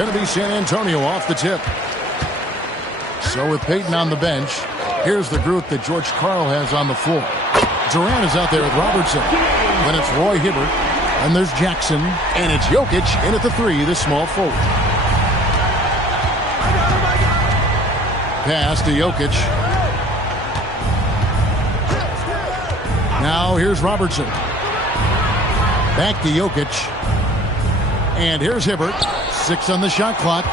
going to be San Antonio off the tip. So with Peyton on the bench, here's the group that George Karl has on the floor. Durant is out there with Robertson. Then it's Roy Hibbert. And there's Jackson. And it's Jokic in at the three, the small forward. Pass to Jokic. Now here's Robertson. Back to Jokic. And here's Hibbert. 6 on the shot clock.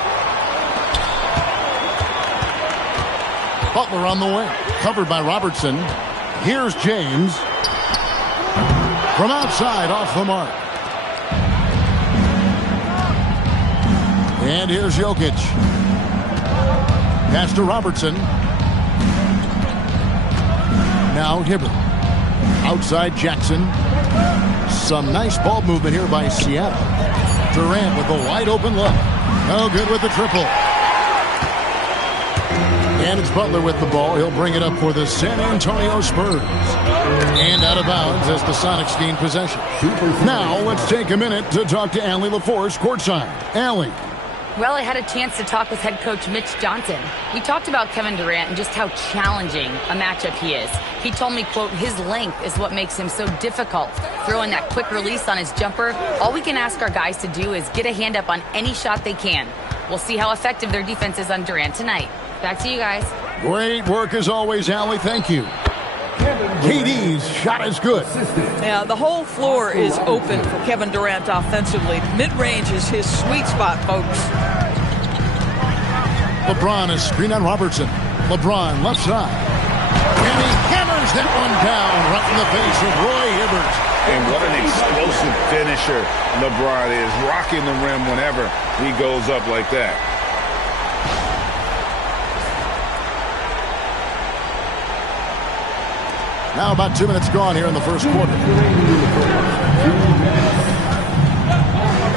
Butler on the way. Covered by Robertson. Here's James. From outside, off the mark. And here's Jokic. Pass to Robertson. Now Hibbert. Outside Jackson. Some nice ball movement here by Seattle. Durant with a wide open look. No good with the triple. And it's Butler with the ball. He'll bring it up for the San Antonio Spurs. And out of bounds as the Sonics gain possession. Now let's take a minute to talk to Allie LaForce courtside. Allie. Well, I had a chance to talk with head coach Mitch Johnson. We talked about Kevin Durant and just how challenging a matchup he is. He told me, quote, his length is what makes him so difficult. Throwing that quick release on his jumper, all we can ask our guys to do is get a hand up on any shot they can. We'll see how effective their defense is on Durant tonight. Back to you guys. Great work as always, Allie. Thank you. KD's shot is good. Yeah, the whole floor is open for Kevin Durant offensively. Mid-range is his sweet spot, folks. LeBron is screen on Robertson. LeBron left side. And he hammers that one down right in the face of Roy Hibbert. And what an explosive finisher LeBron is. Rocking the rim whenever he goes up like that. Now about 2 minutes gone here in the first quarter.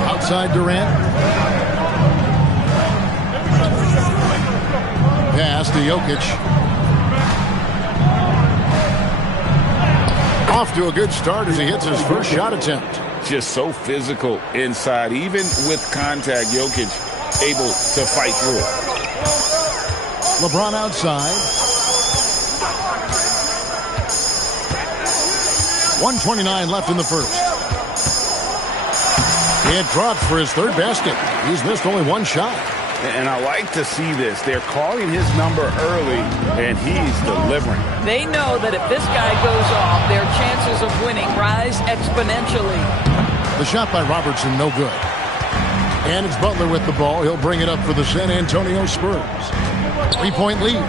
Outside Durant. Pass to Jokic. Off to a good start as he hits his first shot attempt. Just so physical inside. Even with contact, Jokic able to fight through it. LeBron outside. 1:29 left in the first. It drops for his third basket. He's missed only one shot. And I like to see this. They're calling his number early, and he's delivering. They know that if this guy goes off, their chances of winning rise exponentially. The shot by Robertson, no good. And it's Butler with the ball. He'll bring it up for the San Antonio Spurs. 3-point lead.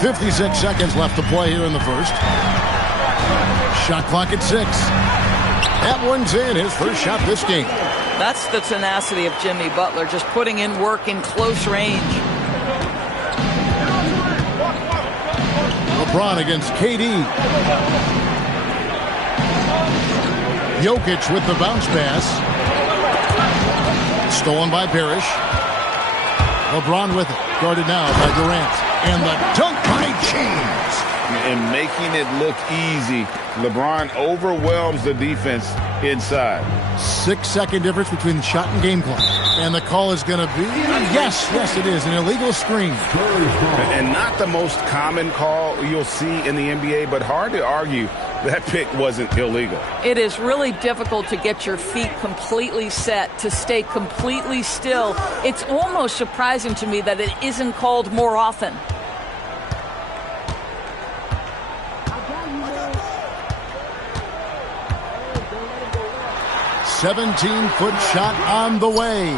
56 seconds left to play here in the first. Shot clock at 6. That one's in, his first shot this game. That's the tenacity of Jimmy Butler, just putting in work in close range. LeBron against KD. Jokic with the bounce pass. Stolen by Parrish. LeBron with it. Guarded now by Durant. And the dunk by James. And making it look easy. LeBron overwhelms the defense inside. 6-second difference between the shot and game clock. And the call is going to be, yes, it is, an illegal screen. And not the most common call you'll see in the NBA, but hard to argue that pick wasn't illegal. It is really difficult to get your feet completely set, to stay completely still. It's almost surprising to me that it isn't called more often. "17-foot shot on the way."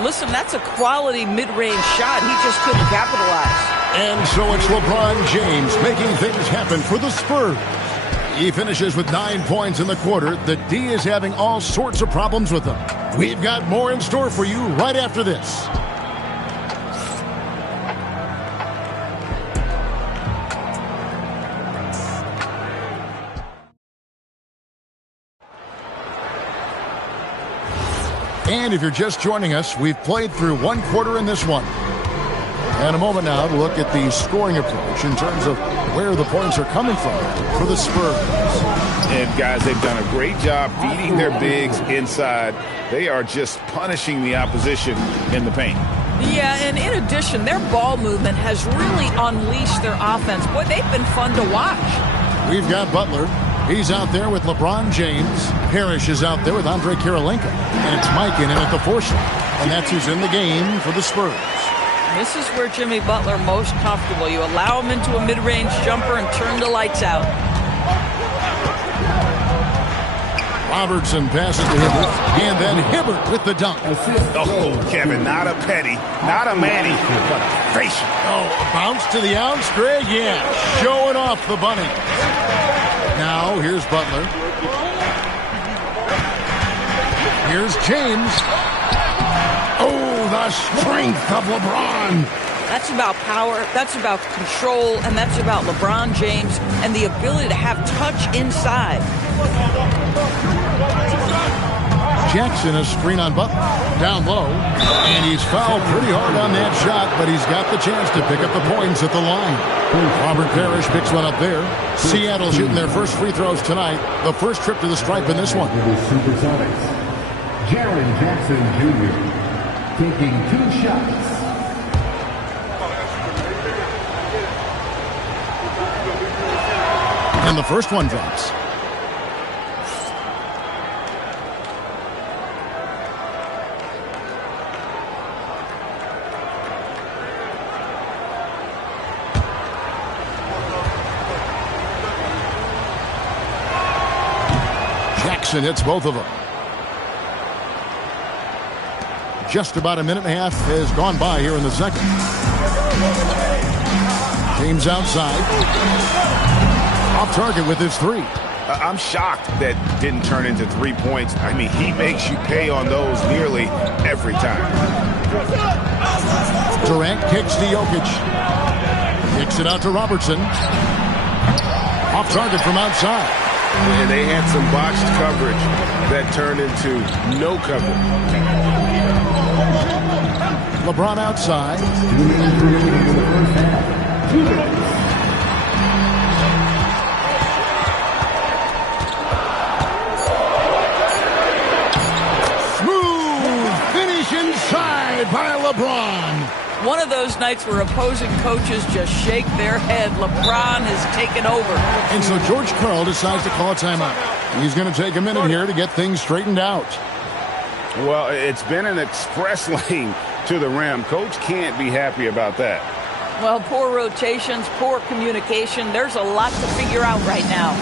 Listen, that's a quality mid-range shot. He just couldn't capitalize. And so it's LeBron James making things happen for the Spurs. He finishes with 9 points in the quarter. The D is having all sorts of problems with him. We've got more in store for you right after this. And if you're just joining us, we've played through one quarter in this one. And a moment now to look at the scoring approach in terms of where the points are coming from for the Spurs. And, guys, they've done a great job feeding their bigs inside. They are just punishing the opposition in the paint. Yeah, and in addition, their ball movement has really unleashed their offense. Boy, they've been fun to watch. We've got Butler. He's out there with LeBron James. Parrish is out there with Andre Kirilenko. And it's Mikan in at the 4 slot. And that's who's in the game for the Spurs. This is where Jimmy Butler most comfortable. You allow him into a mid-range jumper and turn the lights out. Robertson passes to Hibbert, and then Hibbert with the dunk. Oh, Kevin, not a Petty, not a Manny, but a facial. Oh, a bounce to the outs, Greg? Yeah, showing off the bunny. Now, here's Butler. Here's James. Oh, the strength of LeBron. That's about power, that's about control, and that's about LeBron James and the ability to have touch inside. Jackson, a screen on Butler. Down low. And he's fouled pretty hard on that shot, but he's got the chance to pick up the points at the line. Robert Parrish picks one up there. Seattle shooting their first free throws tonight. The first trip to the stripe in this one. Jaren Jackson Jr. taking 2 shots. And the first one drops. Jackson hits both of them. Just about a minute and a half has gone by here in the second. James outside. Off target with his 3. I'm shocked that didn't turn into 3 points. I mean, he makes you pay on those nearly every time. Durant kicks to Jokic. Kicks it out to Robertson. Off target from outside. And they had some botched coverage that turned into no coverage. LeBron outside. Smooth finish inside by LeBron. One of those nights where opposing coaches just shake their head. LeBron has taken over. And so George Karl decides to call a timeout. He's going to take a minute here to get things straightened out. Well, it's been an express lane to the rim. Coach can't be happy about that. Well, poor rotations, poor communication. There's a lot to figure out right now.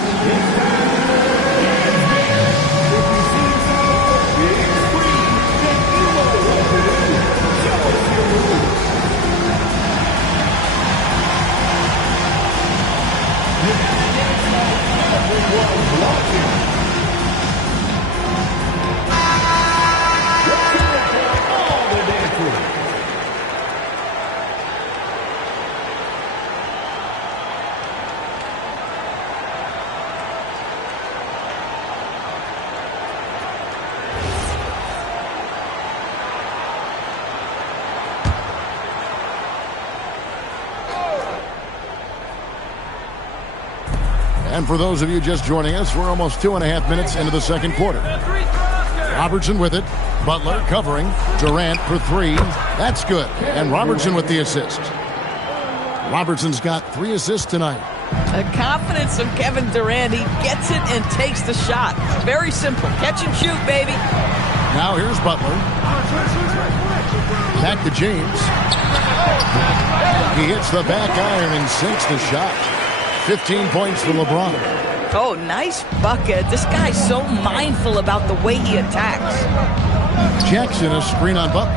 And for those of you just joining us, we're almost 2.5 minutes into the second quarter. Robertson with it. Butler covering. Durant for 3. That's good. And Robertson with the assist. Robertson's got 3 assists tonight. The confidence of Kevin Durant. He gets it and takes the shot. Very simple. Catch and shoot, baby. Now here's Butler. Back to James. He hits the back iron and sinks the shot. 15 points for LeBron. Oh, nice bucket. This guy's so mindful about the way he attacks. Jackson, a screen on Butler.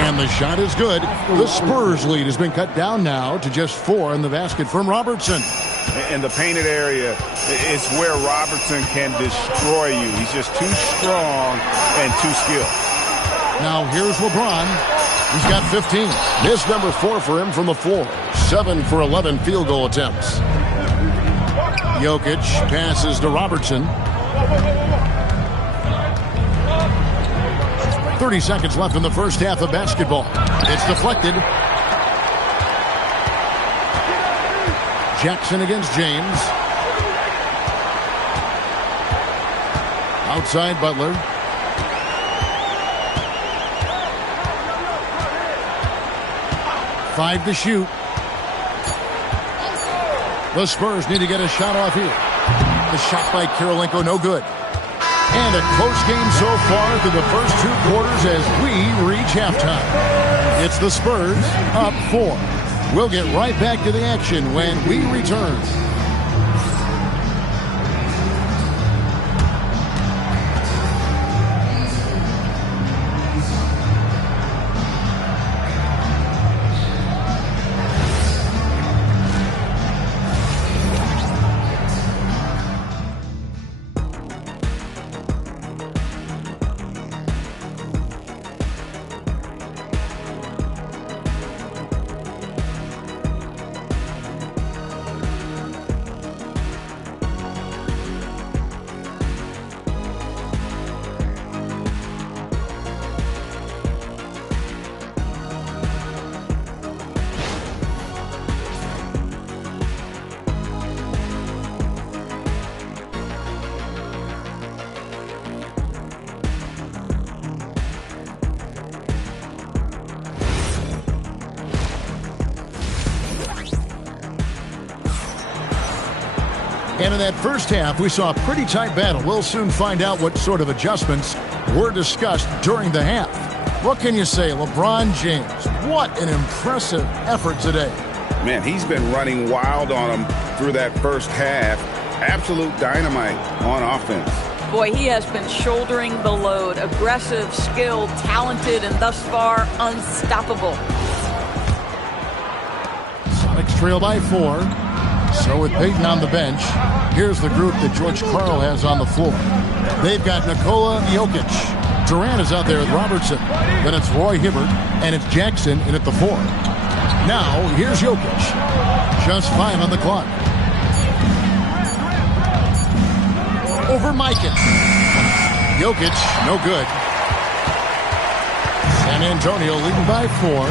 And the shot is good. The Spurs lead has been cut down now to just 4 in the basket from Robertson. In the painted area is where Robertson can destroy you. He's just too strong and too skilled. Now here's LeBron. He's got 15. This number 4 for him from the floor. 7 for 11 field goal attempts. Jokic passes to Robertson. 30 seconds left in the first half of basketball. It's deflected. Jackson against James. Outside Butler. Five to shoot. The Spurs need to get a shot off here. The shot by Kirilenko, no good. And a close game so far through the first 2 quarters as we reach halftime. It's the Spurs up 4. We'll get right back to the action when we return. And in that first half, we saw a pretty tight battle. We'll soon find out what sort of adjustments were discussed during the half. What can you say, LeBron James? What an impressive effort today. Man, he's been running wild on him through that first half. Absolute dynamite on offense. Boy, he has been shouldering the load. Aggressive, skilled, talented, and thus far unstoppable. Sonics trail by 4. So with Payton on the bench, here's the group that George Karl has on the floor. They've got Nikola Jokic. Durant is out there with Robertson. Then it's Roy Hibbert, and it's Jackson in at the 4. Now, here's Jokic. Just 5 on the clock. Over Mikan. Jokic, no good. San Antonio leading by 4.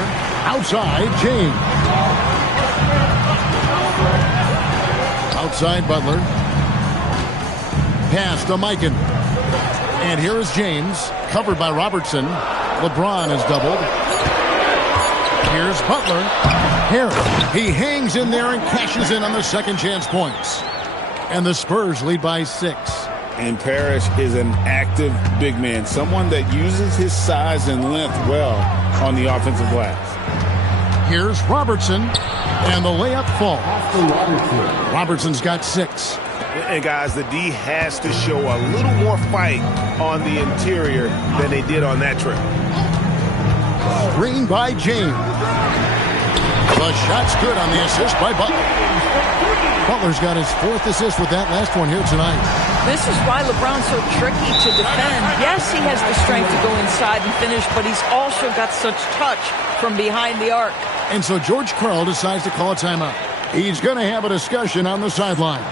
Outside, James. Outside Butler. Pass to Mikan. And here is James, covered by Robertson. LeBron is doubled. Here's Butler. Harris. He hangs in there and cashes in on the second chance points. And the Spurs lead by 6. And Parrish is an active big man, someone that uses his size and length well on the offensive glass. Here's Robertson, and the layup falls. Robertson's got 6. And guys, the D has to show a little more fight on the interior than they did on that trip. Screen by James. The shot's good on the assist by Butler. Butler's got his 4th assist with that last one here tonight. This is why LeBron's so tricky to defend. Yes, he has the strength to go inside and finish, but he's also got such touch from behind the arc. And so George Karl decides to call a timeout. He's going to have a discussion on the sideline.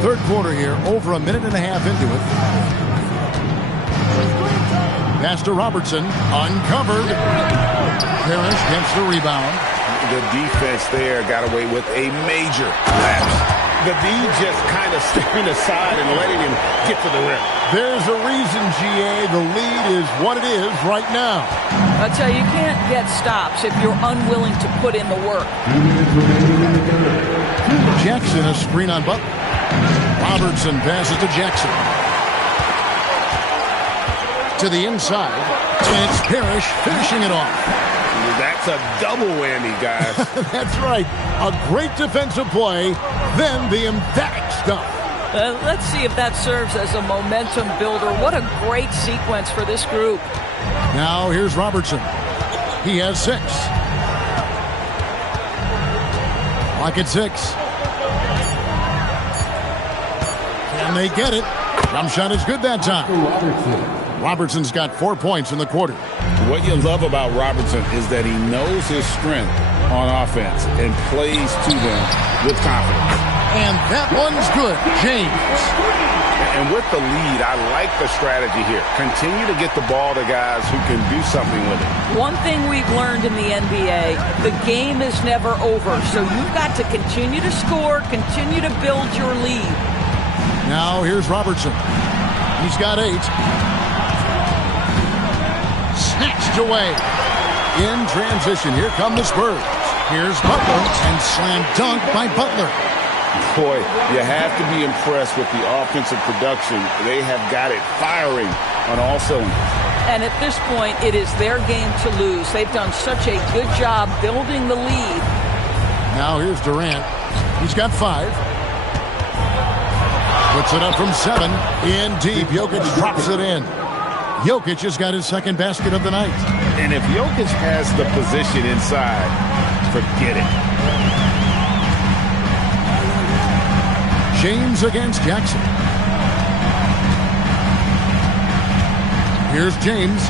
Third quarter here, over a minute and a half into it. Pass to Robertson, uncovered. Parrish gets the rebound. The defense there got away with a major lapse. The D just kind of stepping aside and letting him get to the rim. There's a reason, GA. The lead is what it is right now. I tell you, you can't get stops if you're unwilling to put in the work. Jackson, a screen on Butler. Robertson passes to Jackson. To the inside. And it's Parrish finishing it off. That's a double whammy, guys. That's right. A great defensive play, then the emphatic stuff. Let's see if that serves as a momentum builder. What a great sequence for this group. Now here's Robertson. He has 6. Clock at 6. Can they get it? Jump shot is good that time. Robertson's got 4 points in the quarter. What you love about Robertson is that he knows his strength on offense and plays to them with confidence. And that one's good. James. And with the lead, I like the strategy here. Continue to get the ball to guys who can do something with it. One thing we've learned in the NBA, the game is never over. So you've got to continue to score, continue to build your lead. Now here's Robertson. He's got 8. Snatched away. In transition, here come the Spurs. Here's Butler, and slam dunk by Butler. Boy, you have to be impressed with the offensive production. They have got it firing on all cylinders. And at this point, it is their game to lose. They've done such a good job building the lead. Now here's Durant. He's got 5. Puts it up from 7. In deep. Jokic drops it in. Jokic has got his second basket of the night. And if Jokic has the position inside, forget it. James against Jackson. Here's James.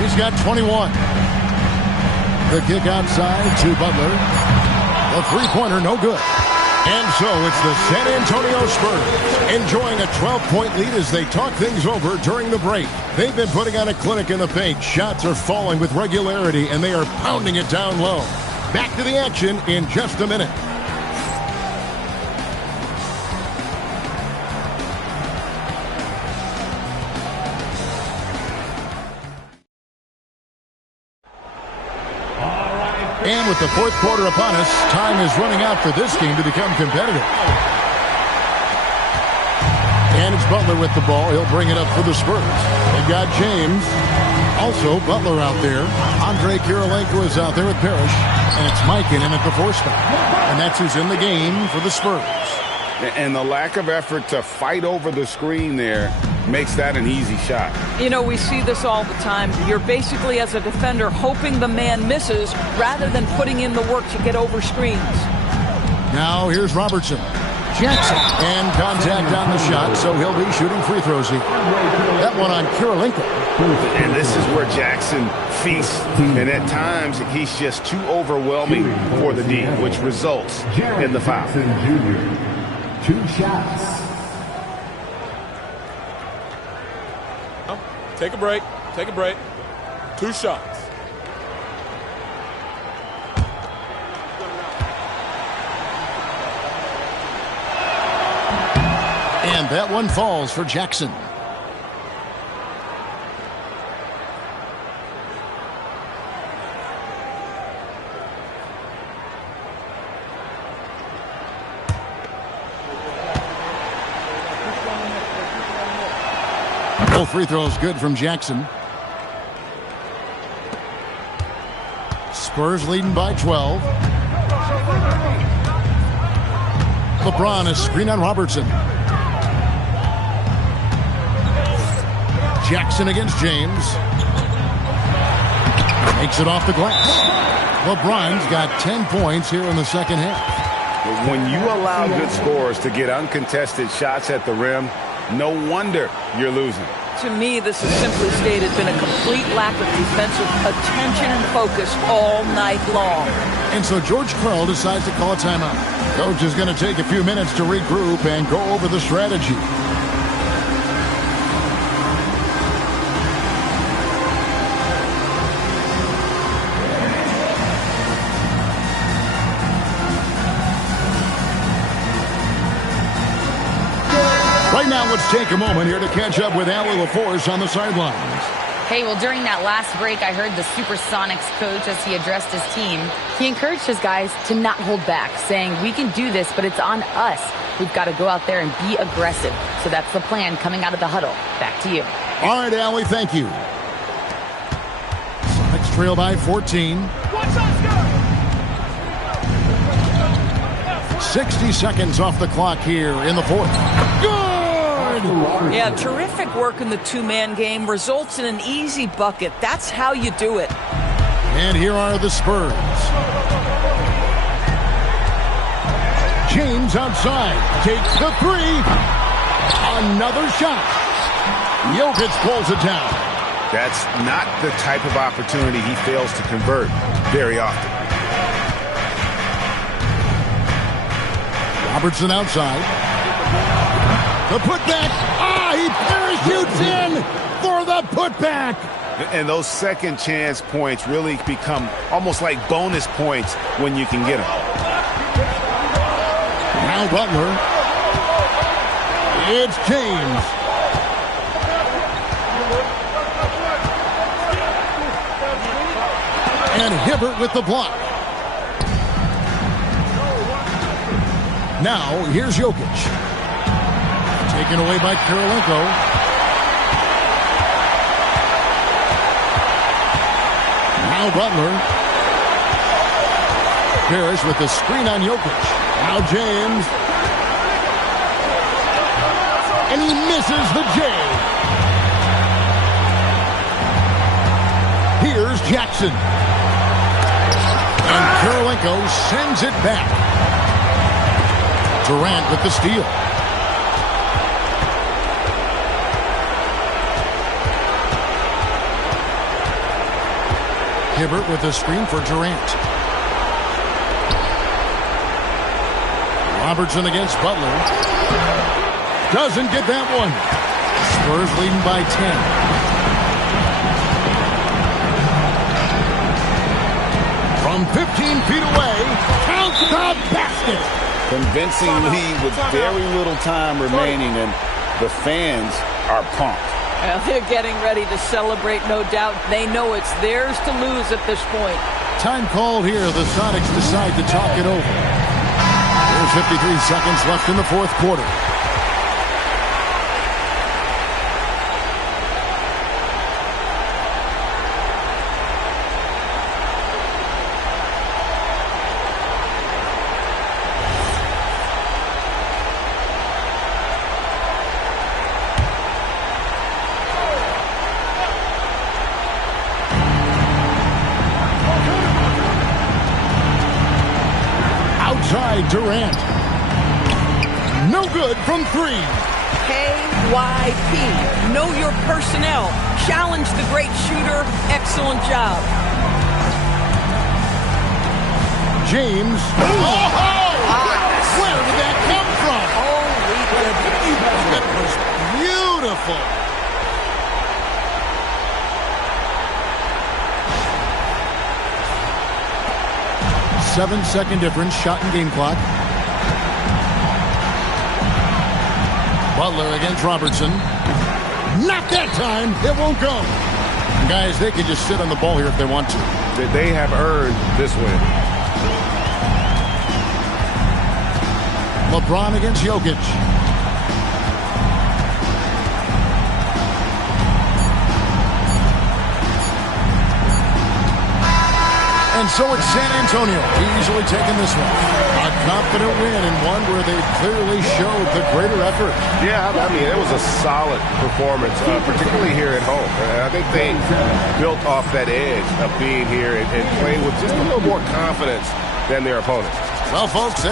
He's got 21. The kick outside to Butler. The three-pointer, no good. And so it's the San Antonio Spurs enjoying a 12-point lead as they talk things over during the break. They've been putting on a clinic in the paint. Shots are falling with regularity, and they are pounding it down low. Back to the action in just a minute. And with the fourth quarter upon us, time is running out for this game to become competitive. And it's Butler with the ball. He'll bring it up for the Spurs. They've got James. Also, Butler out there. Andre Kirilenko is out there with Parrish. And it's Mikan in at the 4 spot. And that's who's in the game for the Spurs. And the lack of effort to fight over the screen there makes that an easy shot. You know, we see this all the time. You're basically, as a defender, hoping the man misses rather than putting in the work to get over screens. Now here's Robertson. Jackson. And contact on the shot, so he'll be shooting free throws here. That one on Kirilenko. And this is where Jackson feasts. And at times, he's just too overwhelming for the D, which results in the foul. Jr. 2 shots. Take a break. Take a break. 2 shots. And that one falls for Jackson. Both free throws good from Jackson. Spurs leading by 12. LeBron is screen on Robertson. Jackson against James. Makes it off the glass. LeBron's got 10 points here in the second half. When you allow good scorers to get uncontested shots at the rim, no wonder you're losing. To me, this has simply stated been a complete lack of defensive attention and focus all night long. And so George Karl decides to call a timeout. Coach is going to take a few minutes to regroup and go over the strategy. Right now, let's take a moment here to catch up with Allie LaForce on the sidelines. Hey, well, during that last break, I heard the Supersonics coach as he addressed his team. He encouraged his guys to not hold back, saying, we can do this, but it's on us. We've got to go out there and be aggressive. So that's the plan coming out of the huddle. Back to you. All right, Allie, thank you. Sonics trail by 14. 60 seconds off the clock here in the fourth. Good! Yeah, terrific work in the two-man game results in an easy bucket. That's how you do it. And here are the Spurs. James outside. Takes the three. Another shot. Jokic pulls it down. That's not the type of opportunity he fails to convert very often. Robertson outside. The putback. He parachutes in for the putback. And those second chance points really become almost like bonus points when you can get them. Now Butler. It's James. And Hibbert with the block. Now here's Jokic. Taken away by Kirilenko. Now Butler. Parrish with the screen on Jokic. Now James. And he misses the J. Here's Jackson. And Kirilenko sends it back. Durant with the steal. Hibbert with a screen for Durant. Robertson against Butler. Doesn't get that one. Spurs leading by 10. From 15 feet away, counts the basket. Convincing lead with very little time remaining, and the fans are pumped. Well, they're getting ready to celebrate, no doubt. They know it's theirs to lose at this point. Time called here. The Sonics decide to talk it over. There's 53 seconds left in the fourth quarter. Durant. No good from three. KYP. Know your personnel. Challenge the great shooter. Excellent job. James. Where did that come from? Holy goodness. That was beautiful. 7-second difference, shot and game clock. Butler against Robertson. Not that time. It won't go. Guys, they can just sit on the ball here if they want to. They have earned this win. LeBron against Jokic. And so it's San Antonio easily taking this one. A confident win and one where they clearly showed the greater effort. Yeah, I mean, it was a solid performance, particularly here at home. I think they built off that edge of being here and playing with just a little more confidence than their opponents. Well, folks,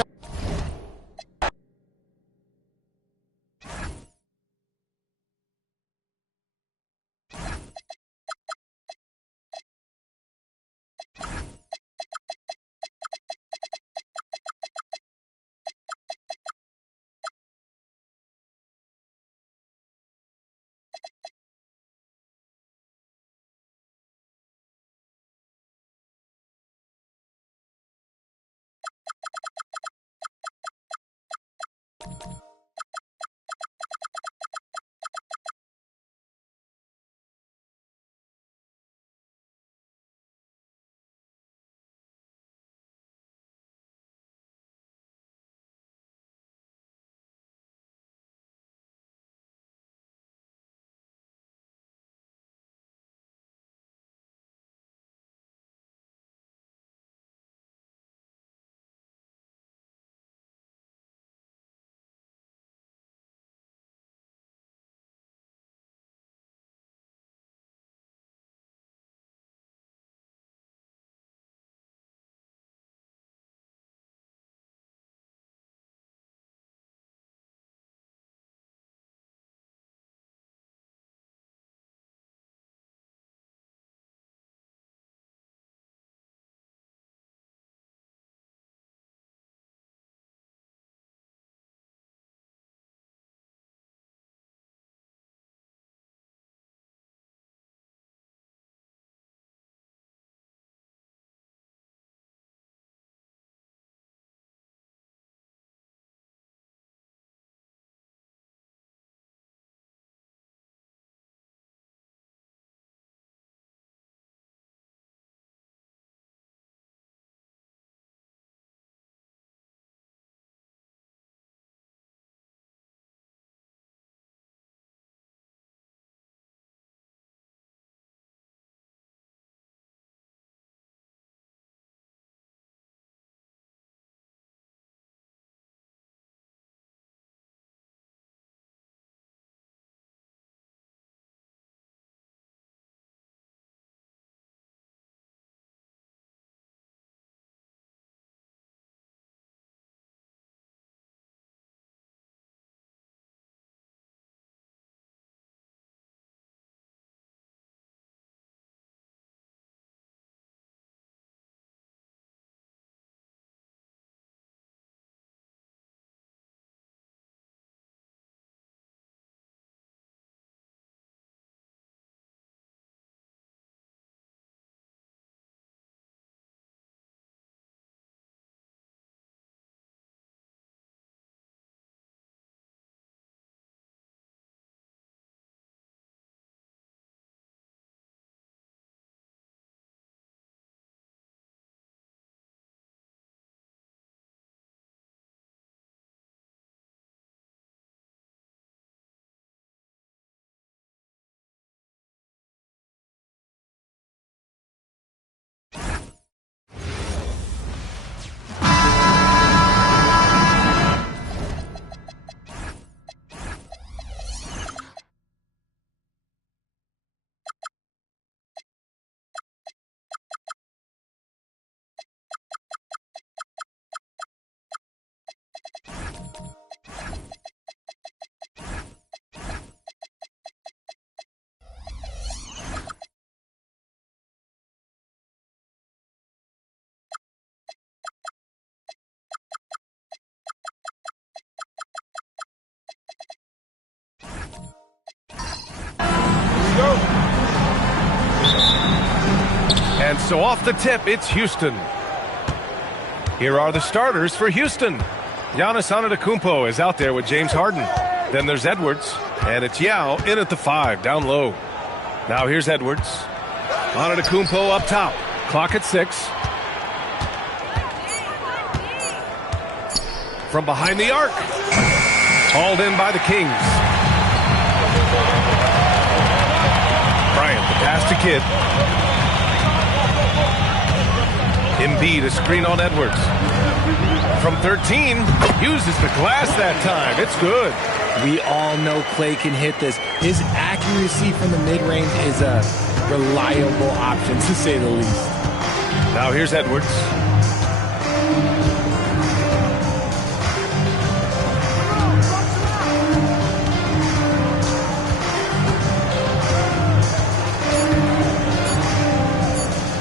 And so off the tip, it's Houston. Here are the starters for Houston. Giannis Antetokounmpo is out there with James Harden. Then there's Edwards, and it's Yao in at the 5, down low. Now here's Edwards. Antetokounmpo up top. Clock at 6. From behind the arc. Hauled in by the Kings. Bryant, the pass to Kidd. Embiid, a screen on Edwards. From 13, uses the glass that time. It's good. We all know Klay can hit this. His accuracy from the mid-range is a reliable option, to say the least. Now here's Edwards.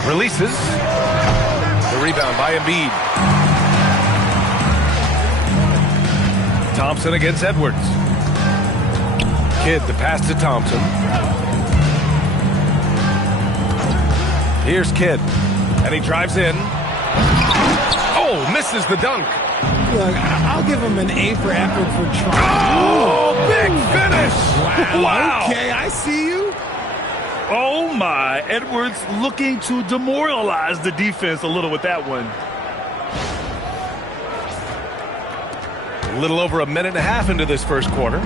Releases. The rebound by Embiid. Thompson against Edwards. Kidd, the pass to Thompson. Here's Kidd. And he drives in. Oh, misses the dunk. Look, I'll give him an A for effort for trying. Oh, big finish. Wow. Okay, I see you. Oh, my. Edwards looking to demoralize the defense a little with that one. A little over a minute and a half into this first quarter.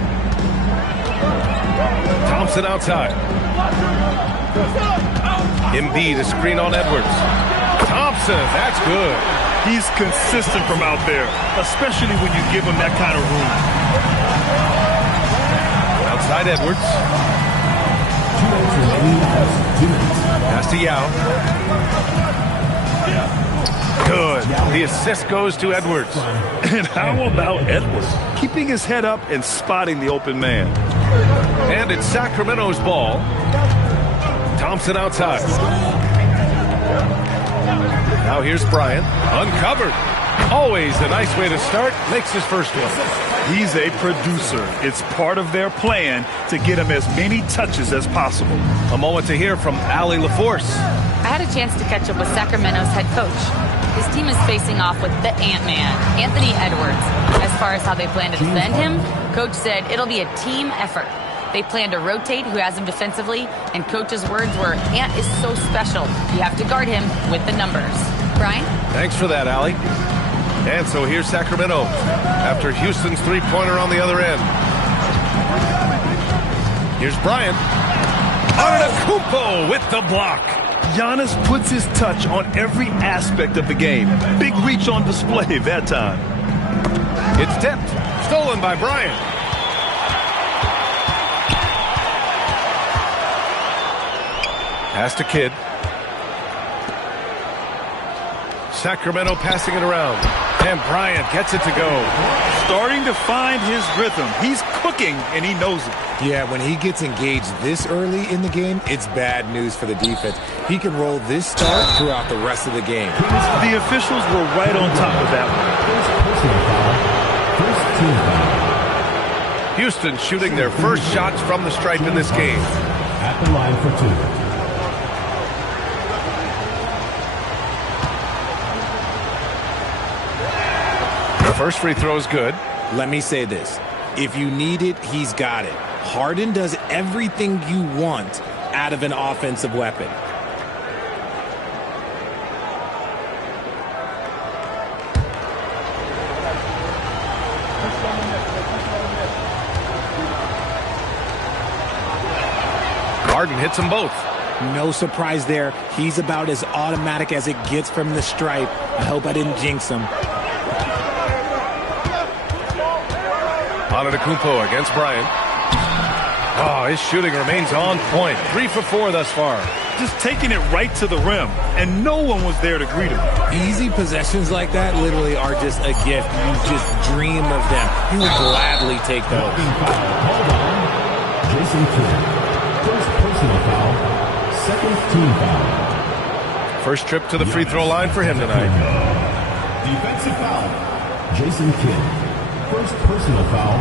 Thompson outside. Embiid, a screen on Edwards. Thompson, that's good. He's consistent from out there, especially when you give him that kind of room. Outside Edwards. Pass to Yao. Good. The assist goes to Edwards. And how about Edwards? Keeping his head up and spotting the open man. And it's Sacramento's ball. Thompson outside. Now here's Bryant. Uncovered. Always a nice way to start. Makes his first one. He's a producer. It's part of their plan to get him as many touches as possible. A moment to hear from Allie LaForce. I had a chance to catch up with Sacramento's head coach. His team is facing off with the Ant-Man, Anthony Edwards. As far as how they plan to defend him, Coach said it'll be a team effort. They plan to rotate who has him defensively, and Coach's words were, Ant is so special. You have to guard him with the numbers. Brian? Thanks for that, Allie. And so here's Sacramento after Houston's three-pointer on the other end. Here's Bryant. Antetokounmpo with the block. Giannis puts his touch on every aspect of the game. Big reach on display that time. It's tipped. Stolen by Bryant. Pass to Kidd. Sacramento passing it around. And Bryant gets it to go. Starting to find his rhythm. He's cooking, and he knows it. Yeah, when he gets engaged this early in the game, it's bad news for the defense. He can roll this start throughout the rest of the game. The officials were right on top of that First personal foul. Houston shooting their first shots from the stripe in this game. At the line for two. First free throw is good. Let me say this. If you need it, he's got it. Harden does everything you want out of an offensive weapon. Harden hits them both. No surprise there. He's about as automatic as it gets from the stripe. I hope I didn't jinx him. Antetokounmpo against Bryant. Oh, his shooting remains on point. 3 for 4 thus far. Just taking it right to the rim, and no one was there to greet him. Easy possessions like that literally are just a gift. You just dream of them. You will gladly take those. Hold on. Jason Kidd. First personal foul. Second team foul. First trip to the free throw line for him tonight. Defensive foul. Jason Kidd. First personal foul.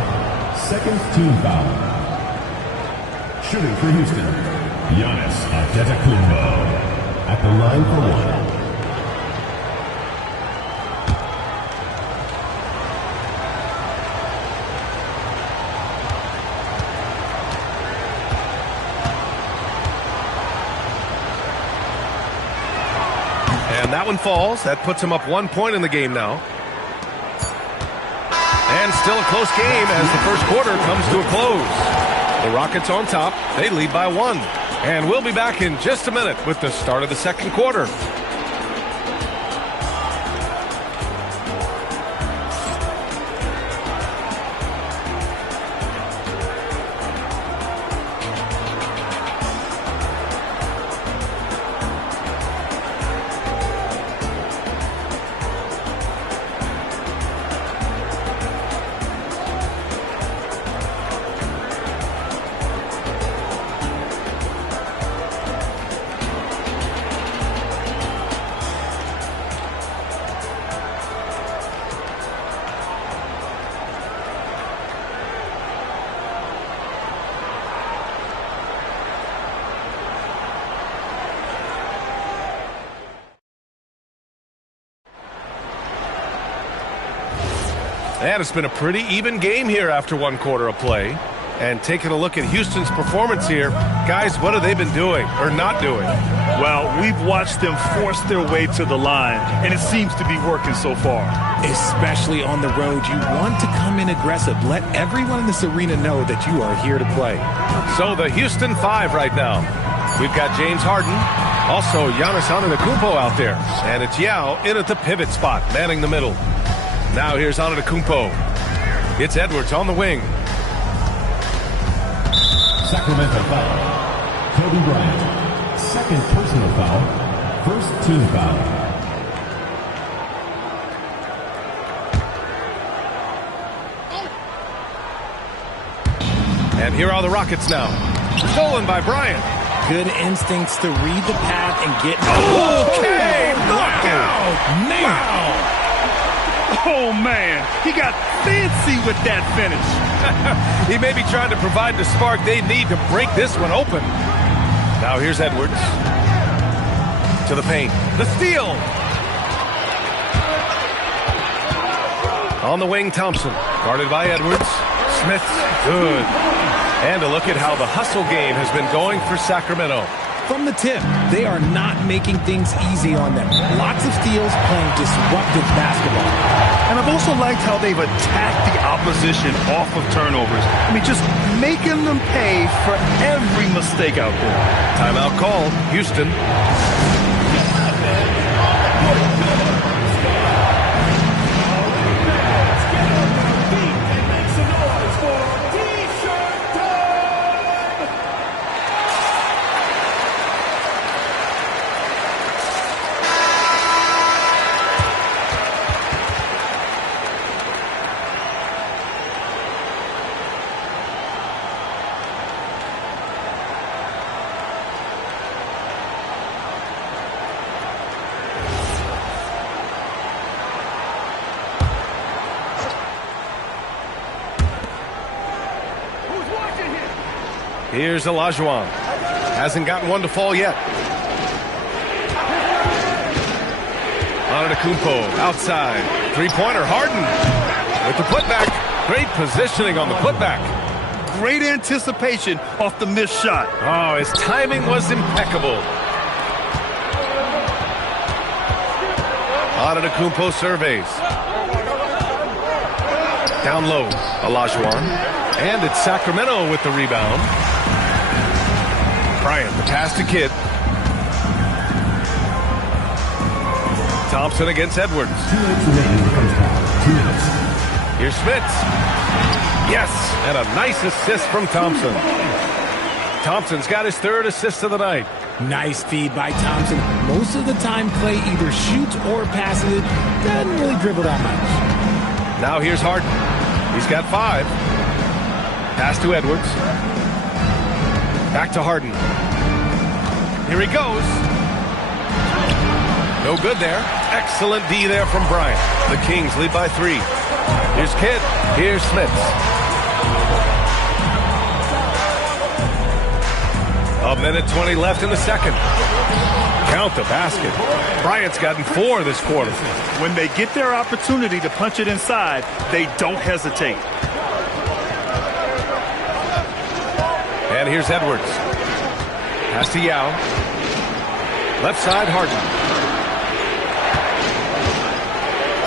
Second team foul. Shooting for Houston. Giannis Antetokounmpo. at the line for one. And that one falls. That puts him up 1 point in the game now. And still a close game as the first quarter comes to a close. The Rockets on top. They lead by 1. And we'll be back in just a minute with the start of the second quarter. And it's been a pretty even game here after 1 quarter of play. And taking a look at Houston's performance here, guys, what have they been doing or not doing? Well, we've watched them force their way to the line, and it seems to be working so far. Especially on the road, you want to come in aggressive. Let everyone in this arena know that you are here to play. So the Houston 5 right now. We've got James Harden, also Giannis Antetokounmpo out there. And it's Yao in at the pivot spot, manning the middle. Now here's Antetokounmpo. It's Edwards on the wing. Sacramento foul. Kobe Bryant. Second personal foul. First team foul. And here are the Rockets now. Stolen by Bryant. Good instincts to read the path and get... Okay! Knockout! Man! Wow! Oh, man, he got fancy with that finish. He may be trying to provide the spark they need to break this one open. Now here's Edwards. To the paint. The steal! On the wing, Thompson. Guarded by Edwards. Smith, good. And a look at how the hustle game has been going for Sacramento. From the tip, they are not making things easy on them. Lots of steals, playing disruptive basketball. And I've also liked how they've attacked the opposition off of turnovers. I mean, just making them pay for every mistake out there. Timeout called. Houston. Here's Olajuwon. Hasn't gotten one to fall yet. Antetokounmpo outside. Three-pointer, Harden with the putback. Great positioning on the putback. Great anticipation off the missed shot. Oh, his timing was impeccable. Antetokounmpo surveys. Down low, Olajuwon. And it's Sacramento with the rebound. Bryant, the pass to Kidd. Thompson against Edwards. 2 minutes remaining in the first half. 2 minutes. Here's Smith. Yes, and a nice assist from Thompson. Thompson's got his 3rd assist of the night. Nice feed by Thompson. Most of the time, Clay either shoots or passes it. Doesn't really dribble that much. Now here's Harden. He's got 5. Pass to Edwards. Back to Harden. Here he goes. No good there. Excellent D there from Bryant. The Kings lead by 3. Here's Kidd. Here's Smith. A minute 20 left in the second. Count the basket. Bryant's gotten 4 this quarter. When they get their opportunity to punch it inside, they don't hesitate. And here's Edwards. Pass to Yao. Left side, Harden.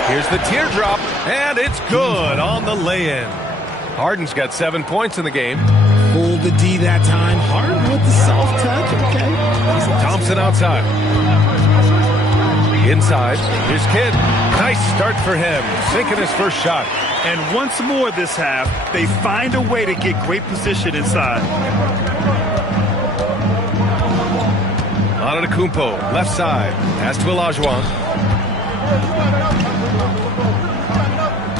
Here's the teardrop, and it's good on the lay-in. Harden's got 7 points in the game. Pulled the D that time. Harden with the soft touch. Okay. Thompson outside. Inside. Here's Kidd. Nice start for him. Sinking his first shot. And once more this half, they find a way to get great position inside. Antetokounmpo, left side. Pass to Olajuwon.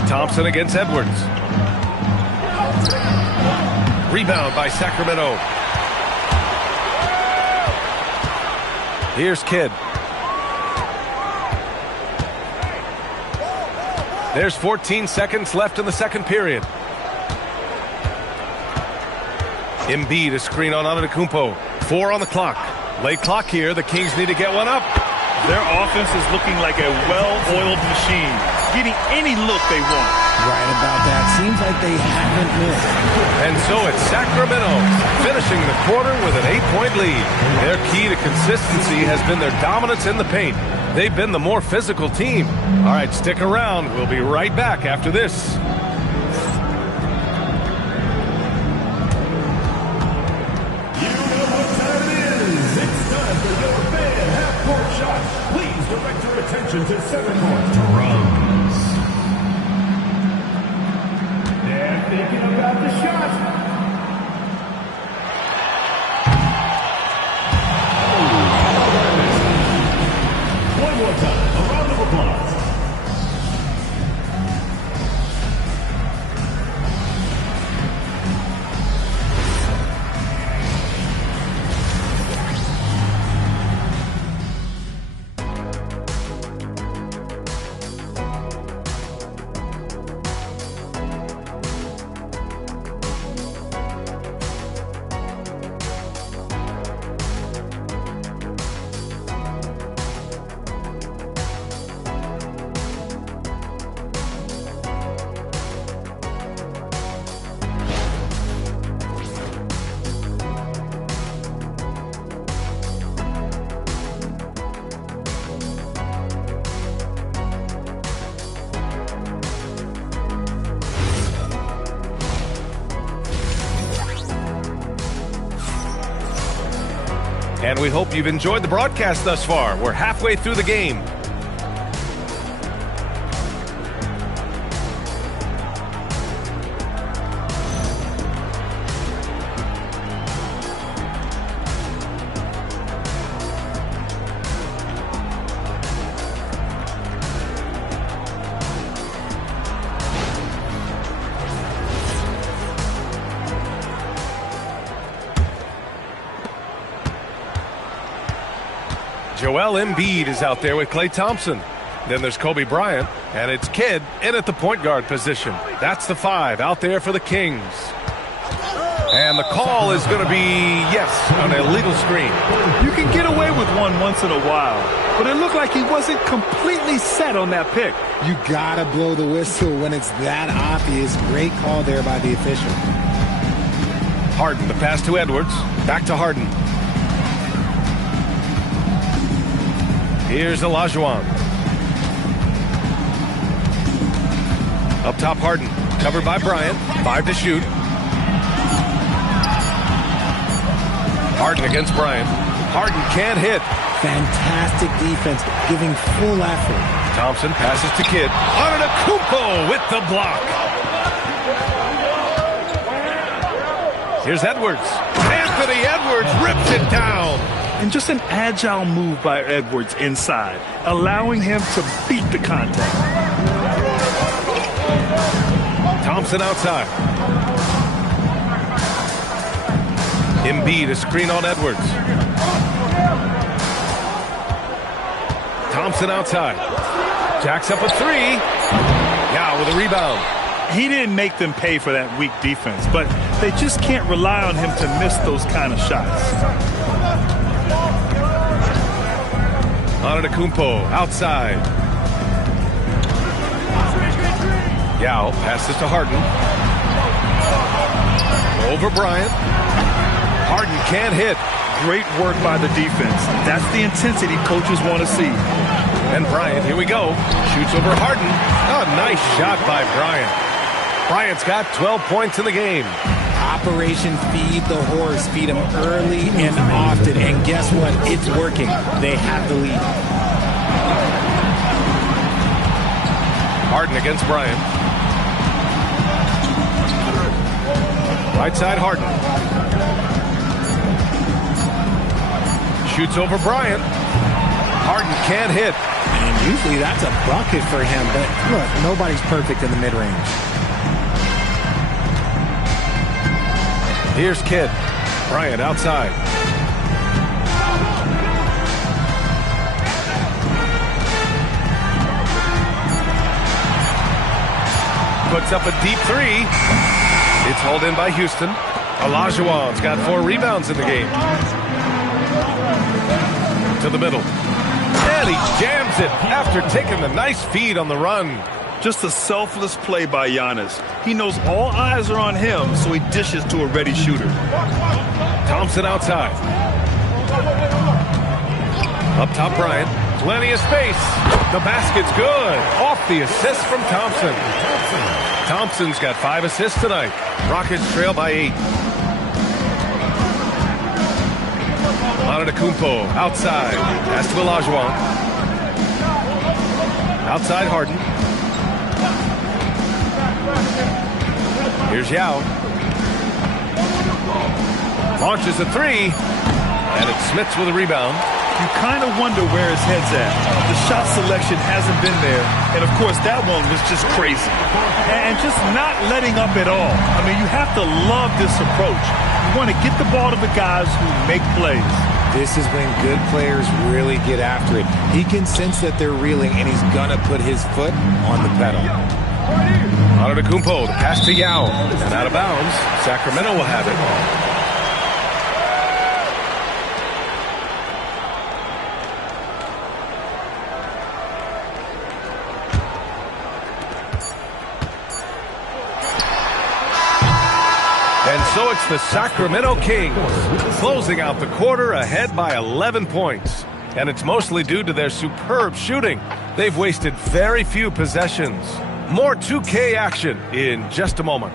Thompson against Edwards. Rebound by Sacramento. Here's Kidd. There's 14 seconds left in the second period. Embiid, a screen on Antetokounmpo. 4 on the clock. Late clock here. The Kings need to get one up. Their offense is looking like a well-oiled machine, getting any look they want. Right about that. Seems like they haven't missed. And so it's Sacramento finishing the quarter with an 8-point lead. Their key to consistency has been their dominance in the paint. They've been the more physical team. All right, stick around. We'll be right back after this. Attention to 7-point drums. They're thinking about the shot. One more time, a round of applause. And we hope you've enjoyed the broadcast thus far. We're halfway through the game. Joel Embiid is out there with Klay Thompson. Then there's Kobe Bryant, and it's Kidd in at the point guard position. That's the 5 out there for the Kings. And the call is going to be, yes, an illegal screen. You can get away with one once in a while, but it looked like he wasn't completely set on that pick. You gotta blow the whistle when it's that obvious. Great call there by the official. Harden, the pass to Edwards. Back to Harden. Here's Olajuwon. Up top, Harden. Covered by Bryant. 5 to shoot. Harden against Bryant. Harden can't hit. Fantastic defense, giving full effort. Thompson passes to Kidd. Antetokounmpo with the block. Here's Edwards. Anthony Edwards rips it down. And just an agile move by Edwards inside, allowing him to beat the contact. Thompson outside. Embiid, a screen on Edwards. Thompson outside. Jacks up a 3. Yao with a rebound. He didn't make them pay for that weak defense, but they just can't rely on him to miss those kind of shots. Antetokounmpo outside. Yao passes to Harden. Over Bryant. Harden can't hit. Great work by the defense. That's the intensity coaches want to see. And Bryant, here we go. Shoots over Harden. Oh, nice shot by Bryant. Bryant's got 12 points in the game. Operation Feed the Horse. Feed him early and often. And guess what? It's working. They have the lead. Harden against Bryant. Right side Harden. Shoots over Bryant. Harden can't hit. And usually that's a bucket for him. But look, nobody's perfect in the mid-range. Here's Kidd. Bryant outside. Puts up a deep three. It's hauled in by Houston. Olajuwon's got 4 rebounds in the game. To the middle. And he jams it after taking the nice feed on the run. Just a selfless play by Giannis. He knows all eyes are on him, so he dishes to a ready shooter. Thompson outside. Up top, Bryant. Plenty of space. The basket's good. Off the assist from Thompson. Thompson's got 5 assists tonight. Rockets trail by 8. Antetokounmpo outside. Pass to Olajuwon. Outside Harden. Here's Yao. Launches a 3. And it's Smits with a rebound. You kind of wonder where his head's at. The shot selection hasn't been there. And, of course, that one was just crazy. And just not letting up at all. I mean, you have to love this approach. You want to get the ball to the guys who make plays. This is when good players really get after it. He can sense that they're reeling, and he's going to put his foot on the pedal. Antetokounmpo, the pass to Yao. And out of bounds. Sacramento will have it. And so it's the Sacramento Kings closing out the quarter ahead by 11 points. And it's mostly due to their superb shooting. They've wasted very few possessions. More 2K action in just a moment.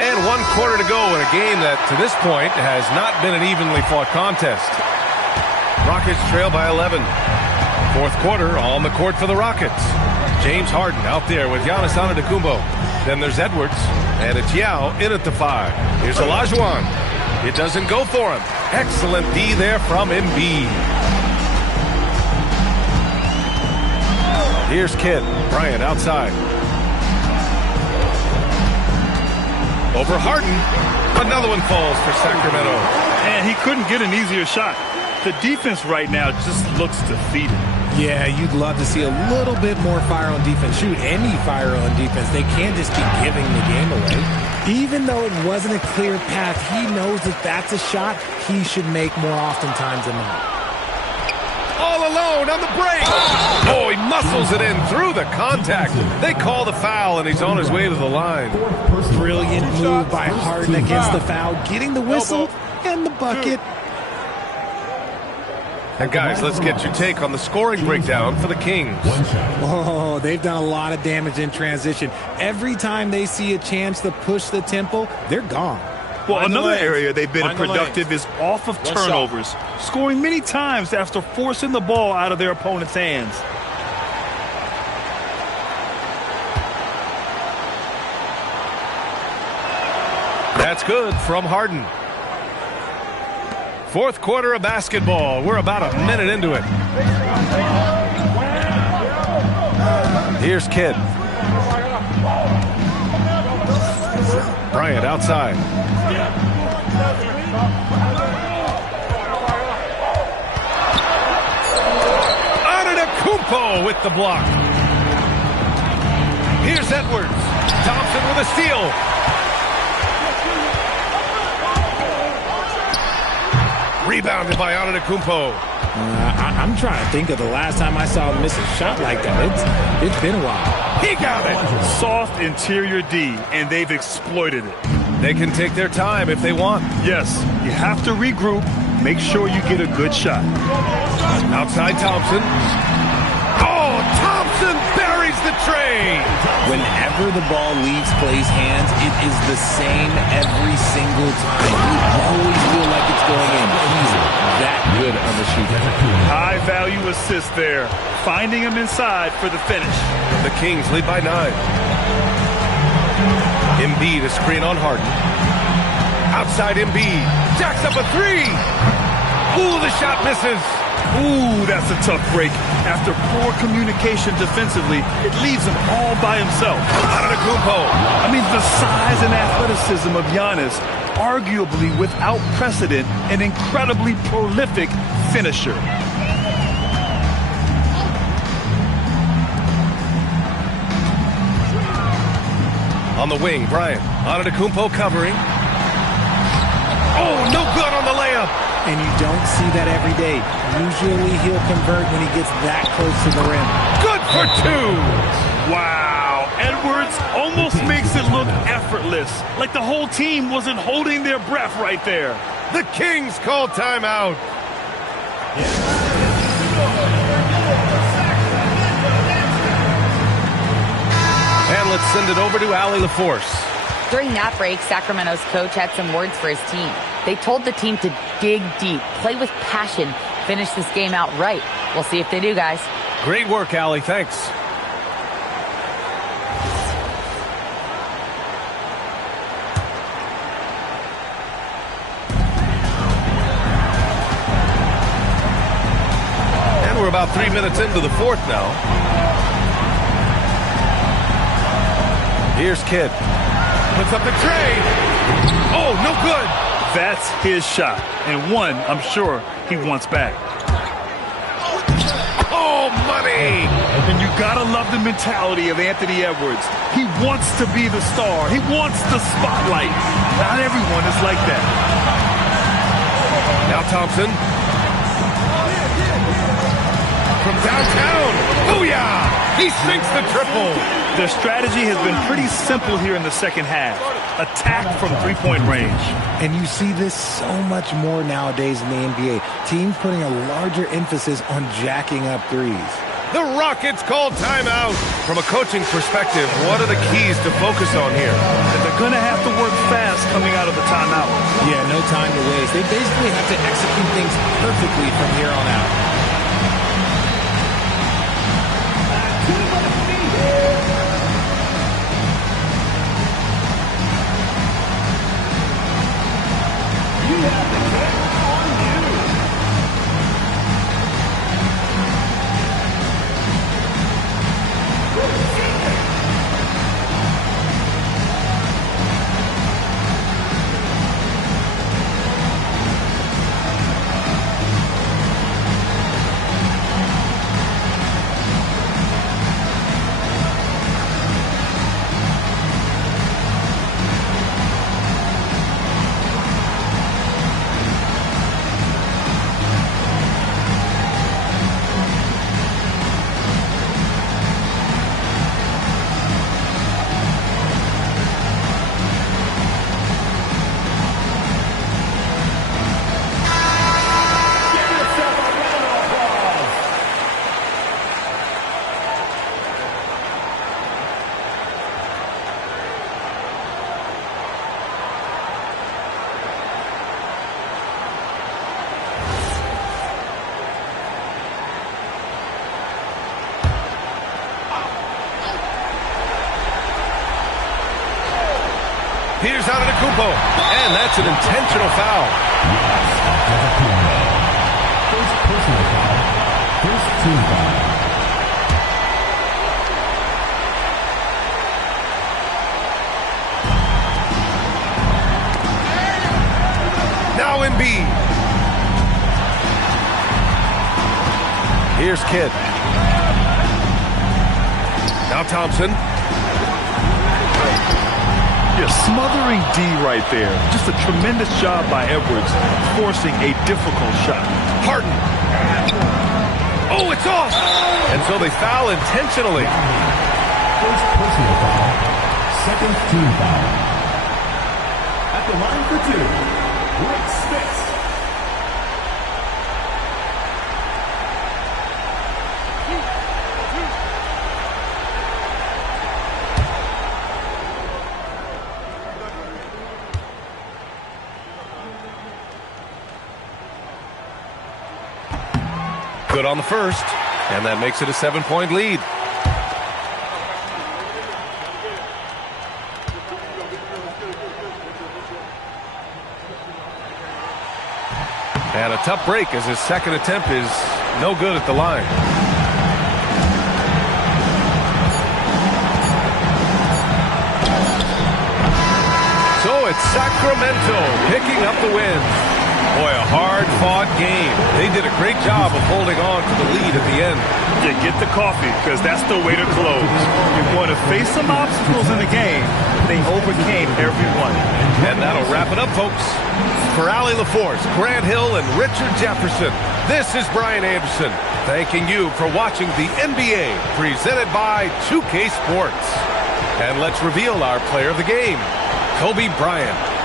And 1 quarter to go in a game that, to this point, has not been an evenly fought contest. Rockets trail by 11. 4th quarter on the court for the Rockets. James Harden out there with Giannis Antetokounmpo. Then there's Edwards, and it's Yao in at the 5. Here's Olajuwon. It doesn't go for him. Excellent D there from Embiid. Here's Kidd. Bryant outside. Over Harden. Another one falls for Sacramento. And he couldn't get an easier shot. The defense right now just looks defeated. Yeah, you'd love to see a little bit more fire on defense. Shoot, any fire on defense. They can't just be giving the game away. Even though it wasn't a clear path, he knows that that's a shot he should make more oftentimes than not. All alone on the break. Oh, he muscles it in through the contact. They call the foul, and he's on his way to the line. Brilliant move by Harden against the foul, getting the whistle and the bucket. And guys, let's get your take on the scoring breakdown for the Kings. Oh, they've done a lot of damage in transition. Every time they see a chance to push the tempo, they're gone. Well, another area they've been productive is off of turnovers, scoring many times after forcing the ball out of their opponent's hands. That's good from Harden. 4th quarter of basketball. We're about a minute into it. Here's Kidd. Bryant outside. Antetokounmpo with the block. Here's Edwards. Thompson with a steal. Rebounded by Antetokounmpo. I'm trying to think of the last time I saw him miss a shot like that. It's been a while. He got it. Soft interior D, and they've exploited it. They can take their time if they want. Yes, you have to regroup. Make sure you get a good shot. Outside Thompson. Oh, Thompson buries the tray. Whenever the ball leaves Clay's hands, it is the same every single time. You always feel like it's going in. He's that good on the shooting. High value assist there. Finding him inside for the finish. The Kings lead by 9. Embiid a screen on Harden. Outside Embiid. Jacks up a 3. Ooh, the shot misses. Ooh, that's a tough break. After poor communication defensively, it leaves him all by himself. Antetokounmpo. I mean, the size and athleticism of Giannis, arguably without precedent, an incredibly prolific finisher. On the wing, Bryant. Antetokounmpo covering. Oh, no good on the layup. And you don't see that every day. Usually he'll convert when he gets that close to the rim. Good for 2. Wow. Edwards almost makes it look effortless, like the whole team wasn't holding their breath right there. The Kings call timeout. And let's send it over to Allie LaForce. During that break, Sacramento's coach had some words for his team. They told the team to dig deep, play with passion, finish this game out right. We'll see if they do, guys. Great work, Allie. Thanks. And we're about 3 minutes into the 4th now. Here's Kidd. Puts up the tray. Oh, no good. That's his shot, and one I'm sure he wants back. Oh, money. And you gotta love the mentality of Anthony Edwards. He wants to be the star. He wants the spotlight. Not everyone is like that. Now Thompson. From downtown. Booyah! He sinks the triple. Their strategy has been pretty simple here in the second half. Attack from three-point range. And you see this so much more nowadays in the NBA. Teams putting a larger emphasis on jacking up threes. The Rockets call timeout. From a coaching perspective, what are the keys to focus on here? And they're going to have to work fast coming out of the timeout. Yeah, no time to waste. They basically have to execute things perfectly from here on out. Here's Antetokounmpo, and that's an intentional foul. First personal foul. First team foul. Now Embiid. Here's Kidd. Now Thompson. Yeah, smothering D right there. Just a tremendous job by Edwards, forcing a difficult shot. Harden. Oh, it's off! And so they foul intentionally. First personal foul. Second team foul. At the line for two, Rick Smith. Good on the first, and that makes it a 7-point lead. And a tough break as his second attempt is no good at the line. So it's Sacramento picking up the win. Boy, a hard-fought game. They did a great job of holding on to the lead at the end. Yeah, get the coffee, because that's the way to close. You're going to face some obstacles in the game. They overcame every one. And that'll wrap it up, folks. For Allie LaForce, Grant Hill, and Richard Jefferson, this is Brian Anderson, thanking you for watching the NBA presented by 2K Sports. And let's reveal our player of the game, Kobe Bryant.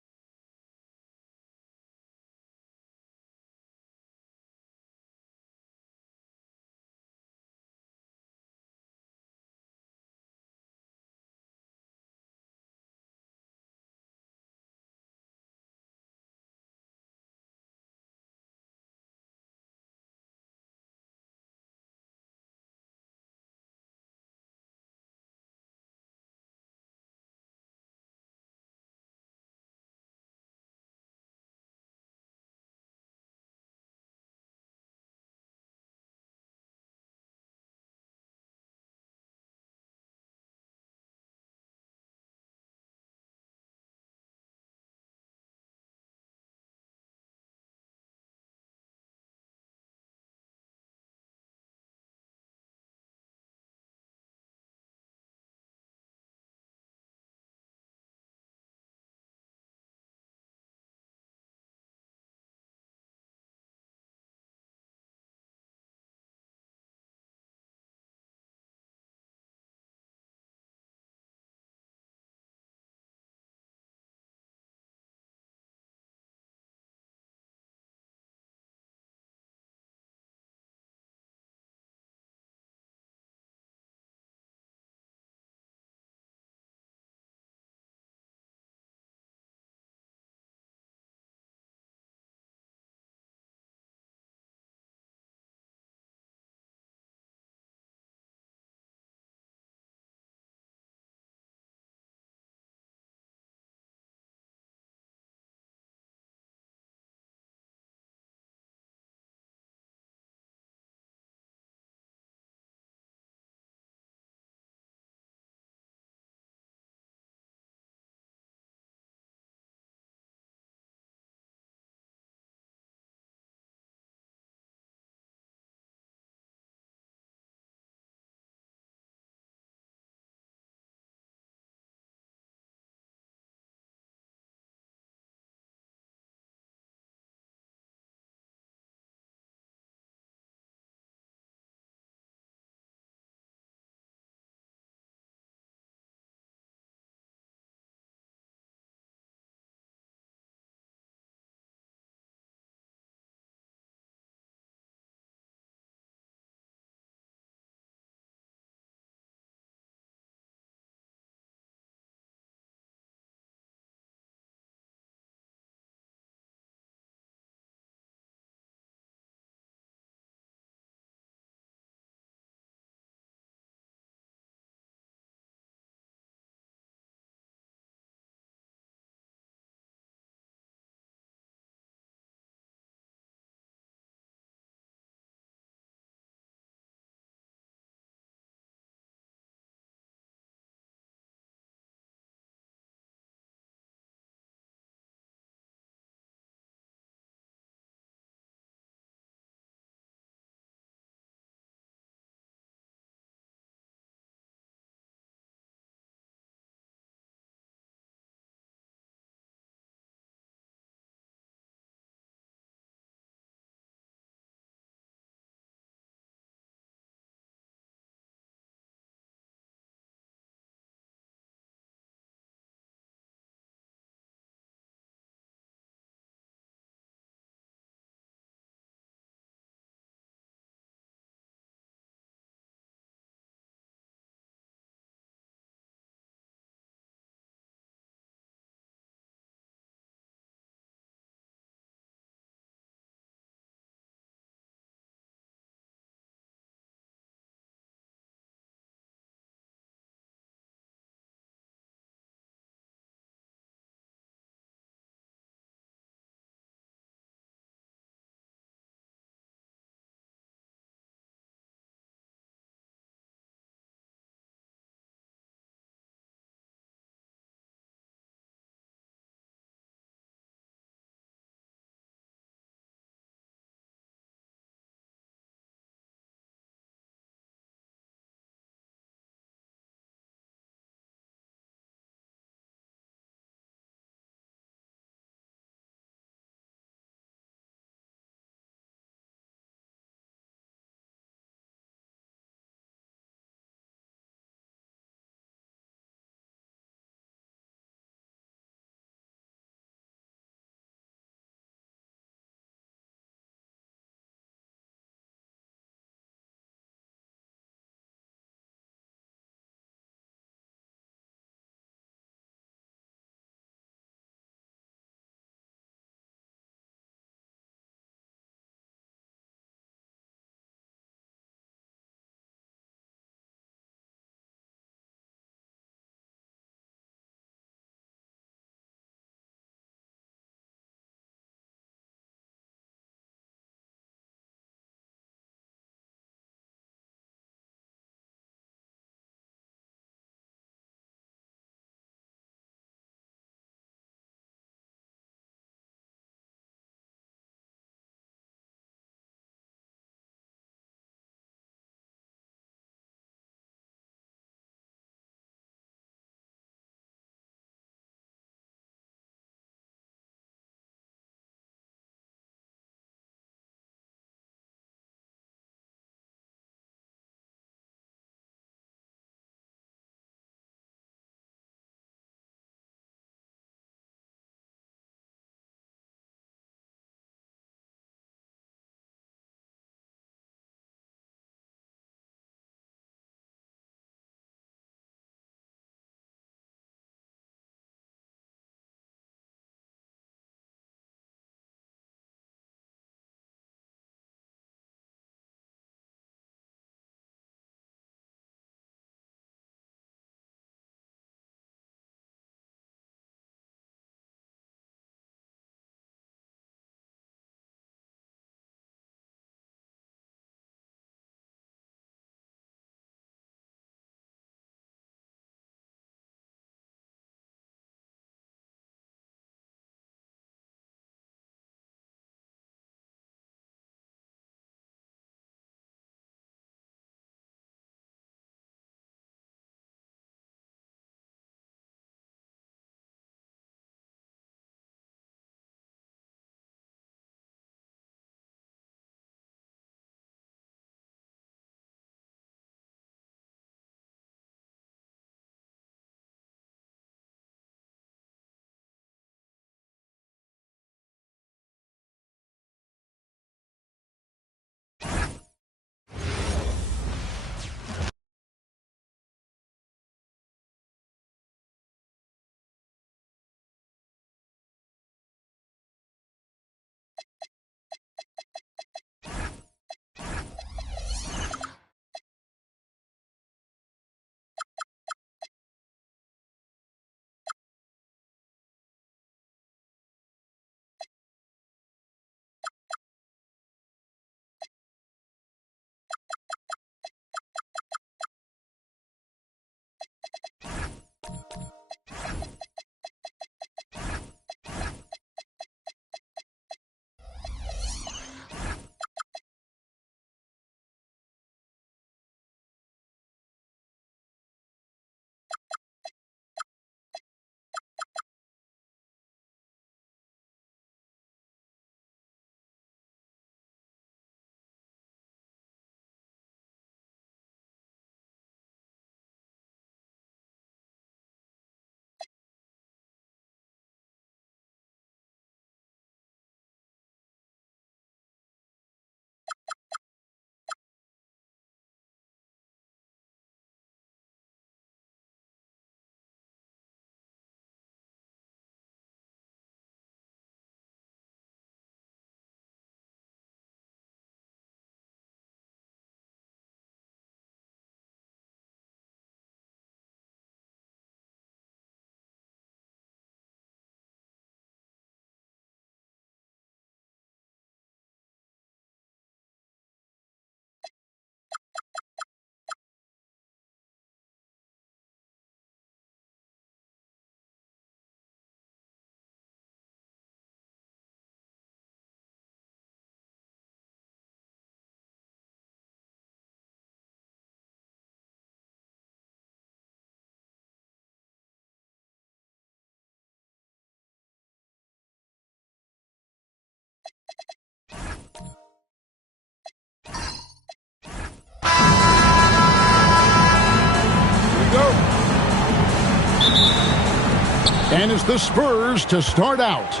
And it's the Spurs to start out.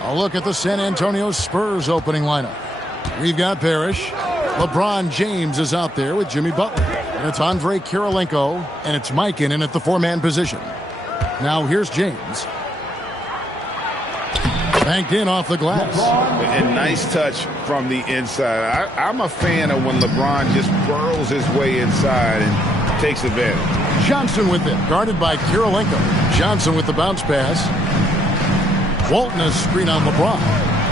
A look at the San Antonio Spurs opening lineup. We've got Parrish. LeBron James is out there with Jimmy Butler. And it's Andre Kirilenko. And it's Mikan in at the four-man position. Now here's James. Banked in off the glass. And nice touch from the inside. I'm a fan of when LeBron just burrows his way inside and takes advantage. Johnson with it, guarded by Kirilenko. Johnson with the bounce pass. Walton a screen on LeBron.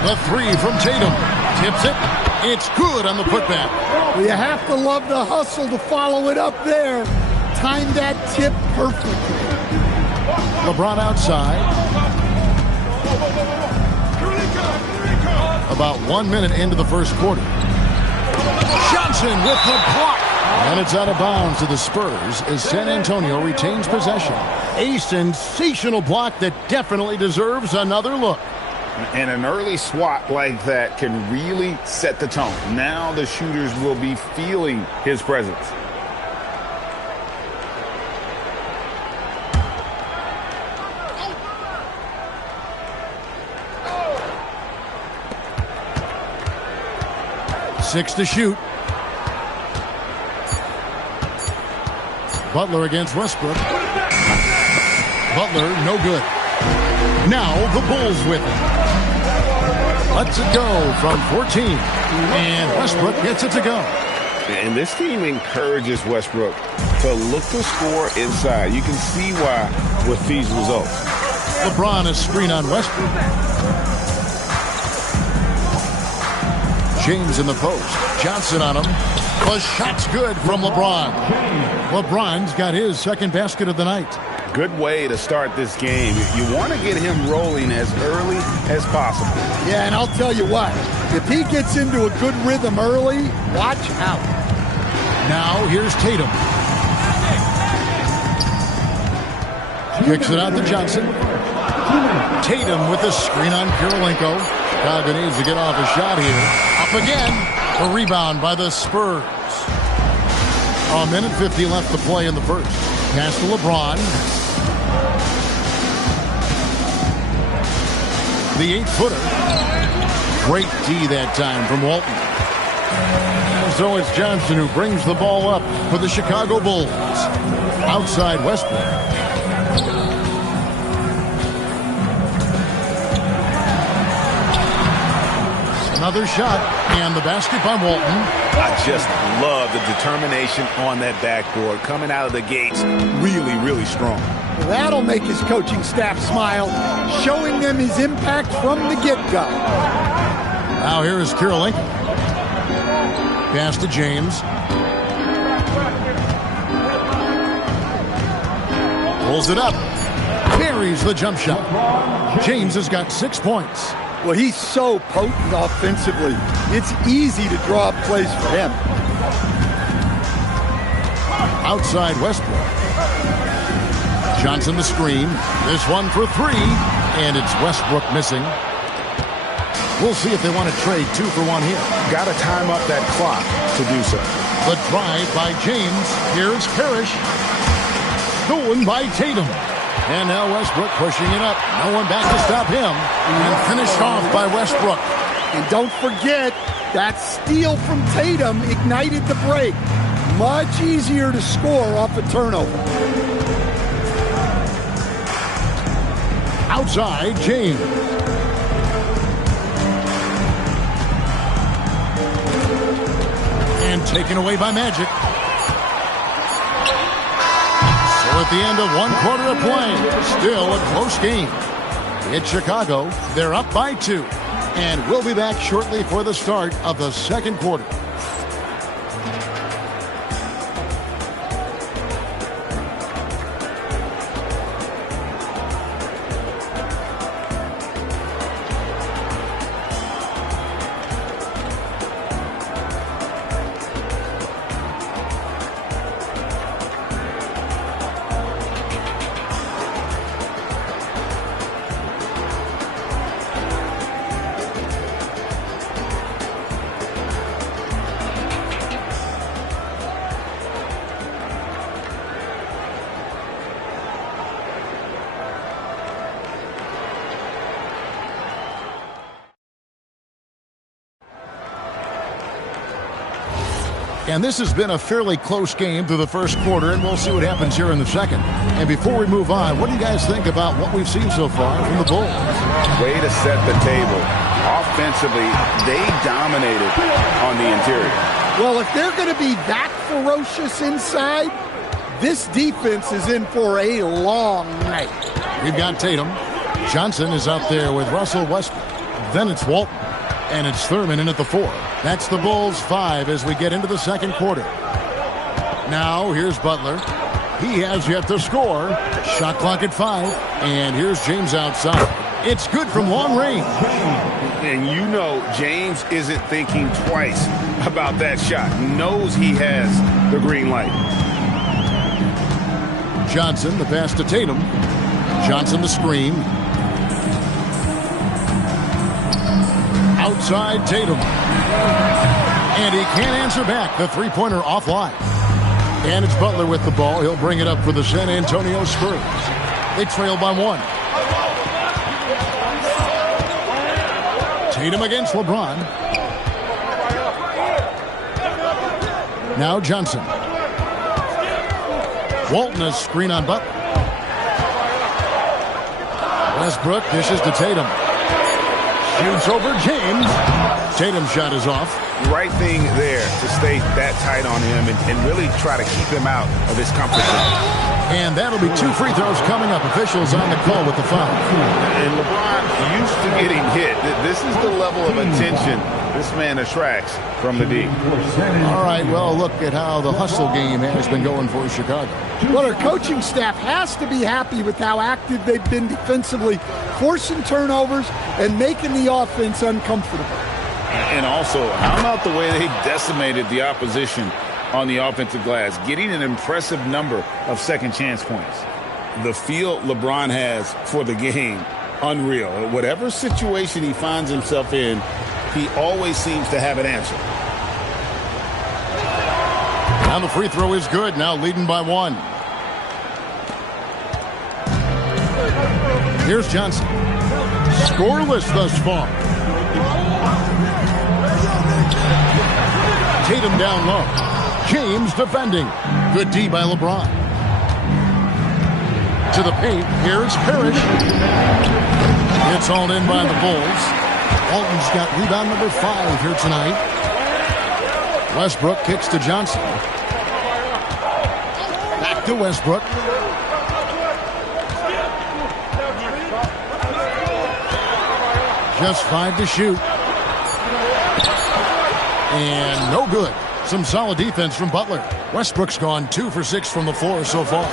The three from Tatum. Tips it. It's good on the putback. Well, you have to love the hustle to follow it up there. Timed that tip perfectly. LeBron outside. About 1 minute into the first quarter. Johnson with the block. And it's out of bounds to the Spurs as San Antonio retains possession. A sensational block that definitely deserves another look. And an early swat like that can really set the tone. Now the shooters will be feeling his presence. Six to shoot. Butler against Westbrook. Butler, no good. Now the Bulls with it. Lets it go from 14. And Westbrook gets it to go. And this team encourages Westbrook to look to score inside. You can see why with these results. LeBron a screen on Westbrook. James in the post. Johnson on him. The shot's good from LeBron. LeBron's got his second basket of the night. Good way to start this game. You want to get him rolling as early as possible. Yeah, and I'll tell you what. If he gets into a good rhythm early, watch out. Now here's Tatum. Kicks it out to Johnson. Tatum with the screen on Kirilenko. Chicago needs to get off a shot here. Up again. A rebound by the Spurs. A minute 50 left to play in the first. Pass to LeBron. The 8-footer. Great D that time from Walton. And so it's Johnson who brings the ball up for the Chicago Bulls. Outside Westbrook. Another shot, and the basket by Walton. I just love the determination on that backboard. Coming out of the gates, really, really strong. That'll make his coaching staff smile, showing them his impact from the get-go. Now here is Kirilenko. Pass to James. Pulls it up. Buries the jump shot. James has got 6 points. Well, he's so potent offensively. It's easy to draw up plays for him. Outside Westbrook. Johnson the screen. This one for three. And it's Westbrook missing. We'll see if they want to trade 2 for 1 here. Got to time up that clock to do so. The drive by James. Here's Parrish. Stolen by Tatum. And now Westbrook pushing it up. No one back to stop him. And finished off by Westbrook. And don't forget, that steal from Tatum ignited the break. Much easier to score off a turnover. Outside, James. And taken away by Magic. So at the end of 1 quarter of play, still a close game. It's Chicago. They're up by 2. And we'll be back shortly for the start of the second quarter. And this has been a fairly close game through the first quarter, and we'll see what happens here in the second. And before we move on, what do you guys think about what we've seen so far from the Bulls? Way to set the table. Offensively, they dominated on the interior. Well, if they're going to be that ferocious inside, this defense is in for a long night. We've got Tatum. Johnson is out there with Russell Westbrook. Then it's Walton. And it's Thurman in at the 4. That's the Bulls 5 as we get into the second quarter. Now, here's Butler. He has yet to score. Shot clock at 5. And here's James outside. It's good from long range. And you know James isn't thinking twice about that shot. Knows he has the green light. Johnson, the pass to Tatum. Johnson, the screen. Outside Tatum. And he can't answer back. The three-pointer offline. And it's Butler with the ball. He'll bring it up for the San Antonio Spurs. They trail by 1. Tatum against LeBron. Now Johnson. Walton, a screen on Butler. Westbrook dishes to Tatum. Shoots over James. Tatum's shot is off. Right thing there to stay that tight on him and really try to keep him out of his comfort zone. And that'll be 2 free throws coming up. Officials on the call with the foul. And LeBron used to getting hit. This is the level of attention this man attracts from the D. All right, well, look at how the hustle game has been going for Chicago. Well, our coaching staff has to be happy with how active they've been defensively, forcing turnovers and making the offense uncomfortable. And also, how about the way they decimated the opposition on the offensive glass, getting an impressive number of second chance points. The feel LeBron has for the game, unreal. Whatever situation he finds himself in, he always seems to have an answer. Now the free throw is good, now leading by 1. Here's Johnson. Scoreless thus far. Tatum down low. James defending. Good D by LeBron. To the paint. Here's Parrish. It's hauled in by the Bulls. Walton's got rebound number 5 here tonight. Westbrook kicks to Johnson. Back to Westbrook. Just 5 to shoot. And no good. Some solid defense from Butler. Westbrook's gone 2 for 6 from the floor so far.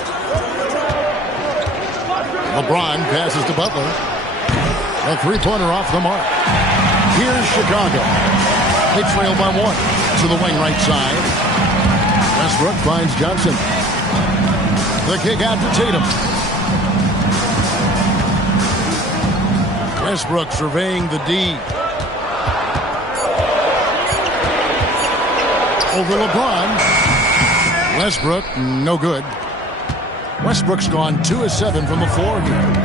LeBron passes to Butler. A three-pointer off the mark. Here's Chicago. They trail by 1 to the wing right side. Westbrook finds Johnson. The kick out to Tatum. Westbrook surveying the D. Over LeBron. Westbrook, no good. Westbrook's gone 2 of 7 from the floor here.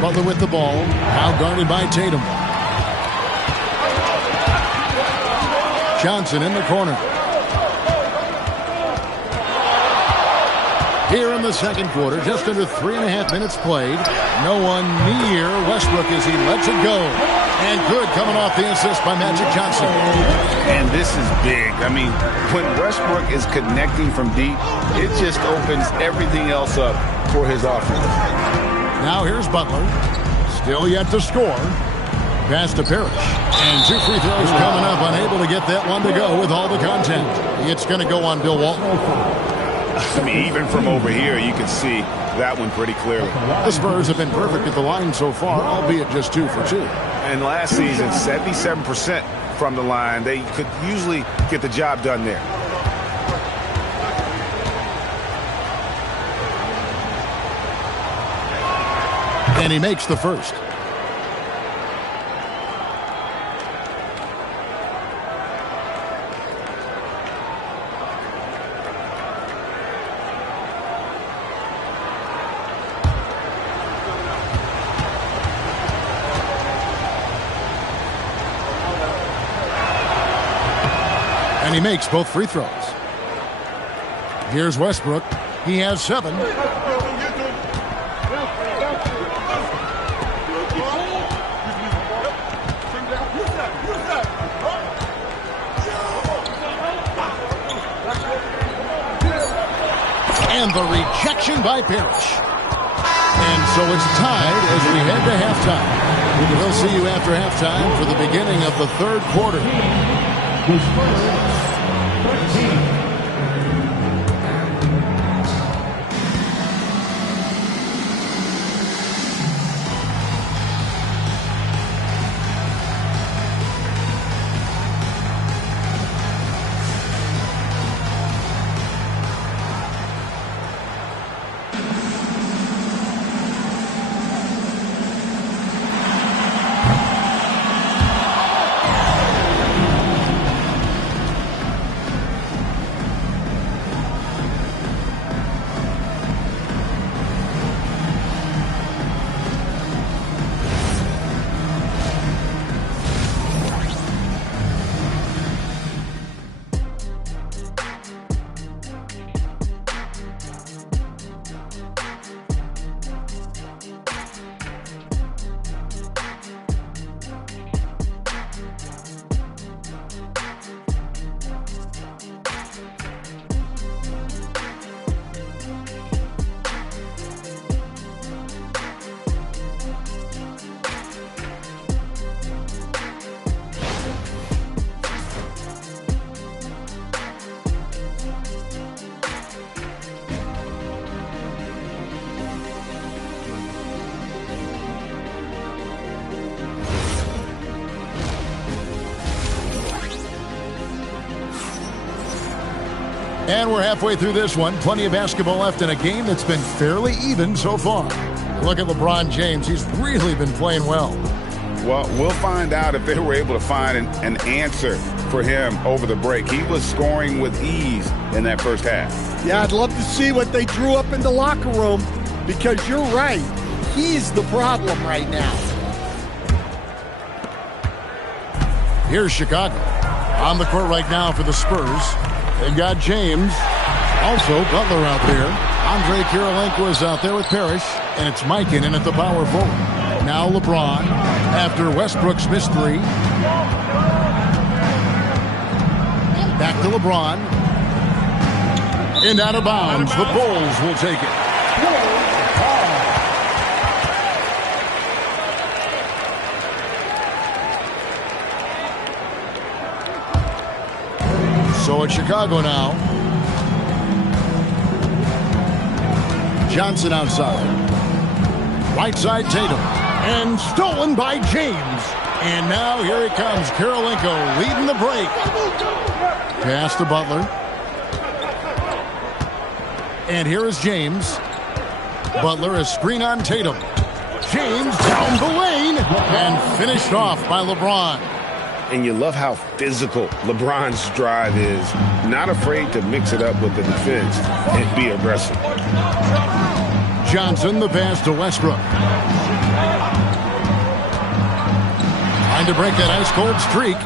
Butler with the ball, now guarded by Tatum. Johnson in the corner. Here in the second quarter, just under 3.5 minutes played. No one near Westbrook as he lets it go. And good coming off the assist by Magic Johnson. And this is big. I mean, when Westbrook is connecting from deep, it just opens everything else up for his offense. Now here's Butler. Still yet to score. Pass to Parrish. And 2 free throws coming up. Unable to get that one to go with all the contact. It's going to go on Bill Walton. I mean, even from over here, you can see that one pretty clearly. The Spurs have been perfect at the line so far, albeit just 2 for 2. And last season, 77% from the line. They could usually get the job done there. And he makes the first. And he makes both free throws. Here's Westbrook. He has 7. And the rejection by Parrish. And so it's tied as we head to halftime. We'll see you after halftime for the beginning of the third quarter. And we're halfway through this one. Plenty of basketball left in a game that's been fairly even so far. Look at LeBron James. He's really been playing well. Well, we'll find out if they were able to find an answer for him over the break. He was scoring with ease in that first half. Yeah, I'd love to see what they drew up in the locker room, because you're right. He's the problem right now. Here's Chicago on the court right now for the Spurs. They've got James, also Butler out there. Andre Kirilenko is out there with Parrish, and it's Mikan at the power forward. Now LeBron after Westbrook's missed 3. Back to LeBron. And out of bounds. The Bulls will take it. So it's Chicago now. Johnson outside. Right side Tatum. And stolen by James. And now here he comes. Kirilenko leading the break. Pass to Butler. And here is James. Butler is screen on Tatum. James down the lane. And finished off by LeBron. And you love how physical LeBron's drive is. Not afraid to mix it up with the defense and be aggressive. Johnson, the pass to Westbrook. Trying to break that ice-cold streak.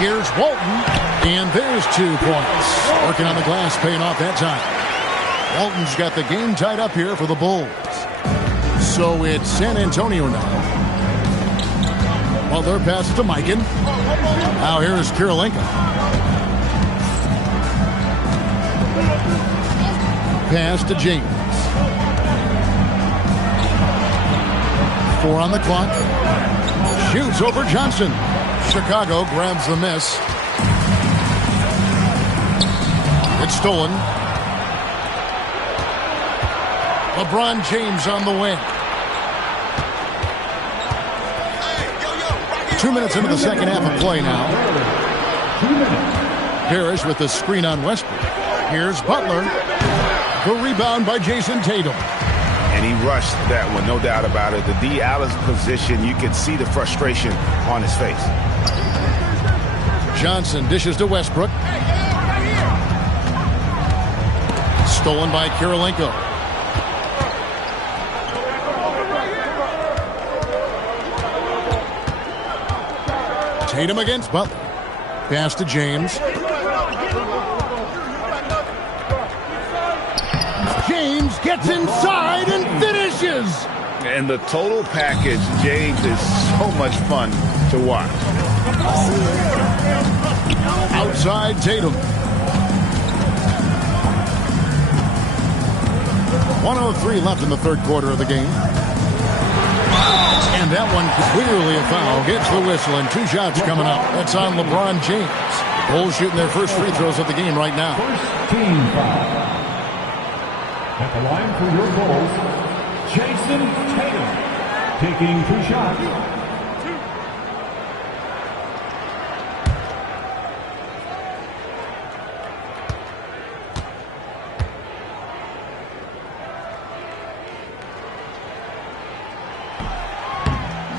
Here's Walton, and there's 2 points. Working on the glass, paying off that time. Walton's got the game tied up here for the Bulls. So it's San Antonio now. Butler passes to Mikan. Now here is Kirilenko. Pass to James. 4 on the clock. Shoots over Johnson. Chicago grabs the miss. It's stolen. LeBron James on the win. 2 minutes into the second half of play now. Parrish with the screen on Westbrook. Here's Butler. The rebound by Jason Tatum. And he rushed that one, no doubt about it. The D. Allen's position, you can see the frustration on his face. Johnson dishes to Westbrook. Stolen by Kirilenko. Tatum against Butler. Pass to James. James gets inside and finishes. And the total package, James, is so much fun to watch. Outside Tatum. 1:03 left in the third quarter of the game. And that one clearly a foul. Gets the whistle and 2 shots coming up. That's on LeBron James. Bulls shooting their first free throws of the game right now. First team foul. At the line for your Bulls, Jason Tatum taking 2 shots.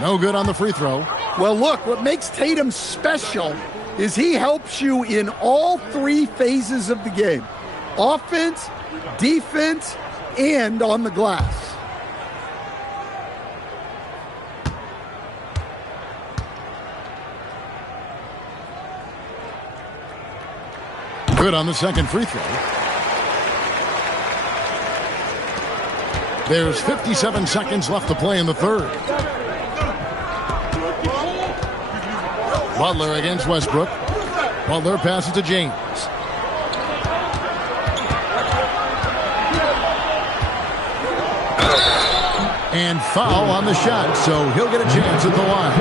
No good on the free throw. Well, look, what makes Tatum special is he helps you in all 3 phases of the game. Offense, defense, and on the glass. Good on the second free throw. There's 57 seconds left to play in the third. Butler against Westbrook. Butler passes to James. And foul on the shot, so he'll get a chance at the line.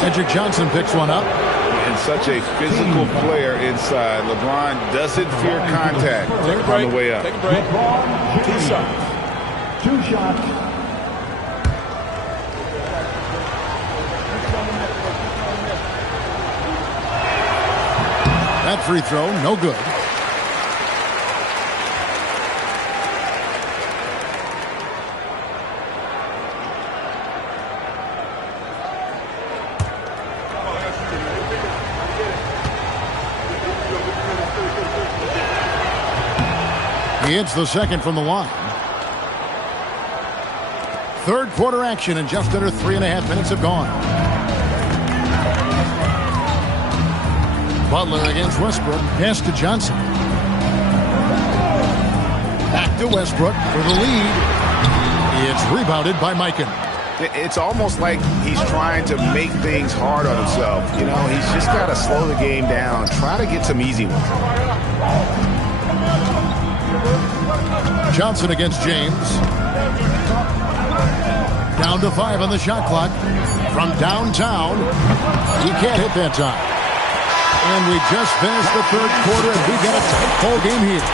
Cedric Johnson picks one up. And such a physical player inside. LeBron doesn't fear contact on the way up. Take a break. 2 shots. 2 shots. That free throw, no good. He hits the second from the line. Third quarter action, and just under 3.5 minutes have gone. Butler against Westbrook. Pass to Johnson. Back to Westbrook for the lead. It's rebounded by Mikan. It's almost like he's trying to make things hard on himself. You know, he's just got to slow the game down, try to get some easy ones. Johnson against James. Down to 5 on the shot clock. From downtown. He can't hit that time. And we just finished the third quarter, and we got a tight ball game here.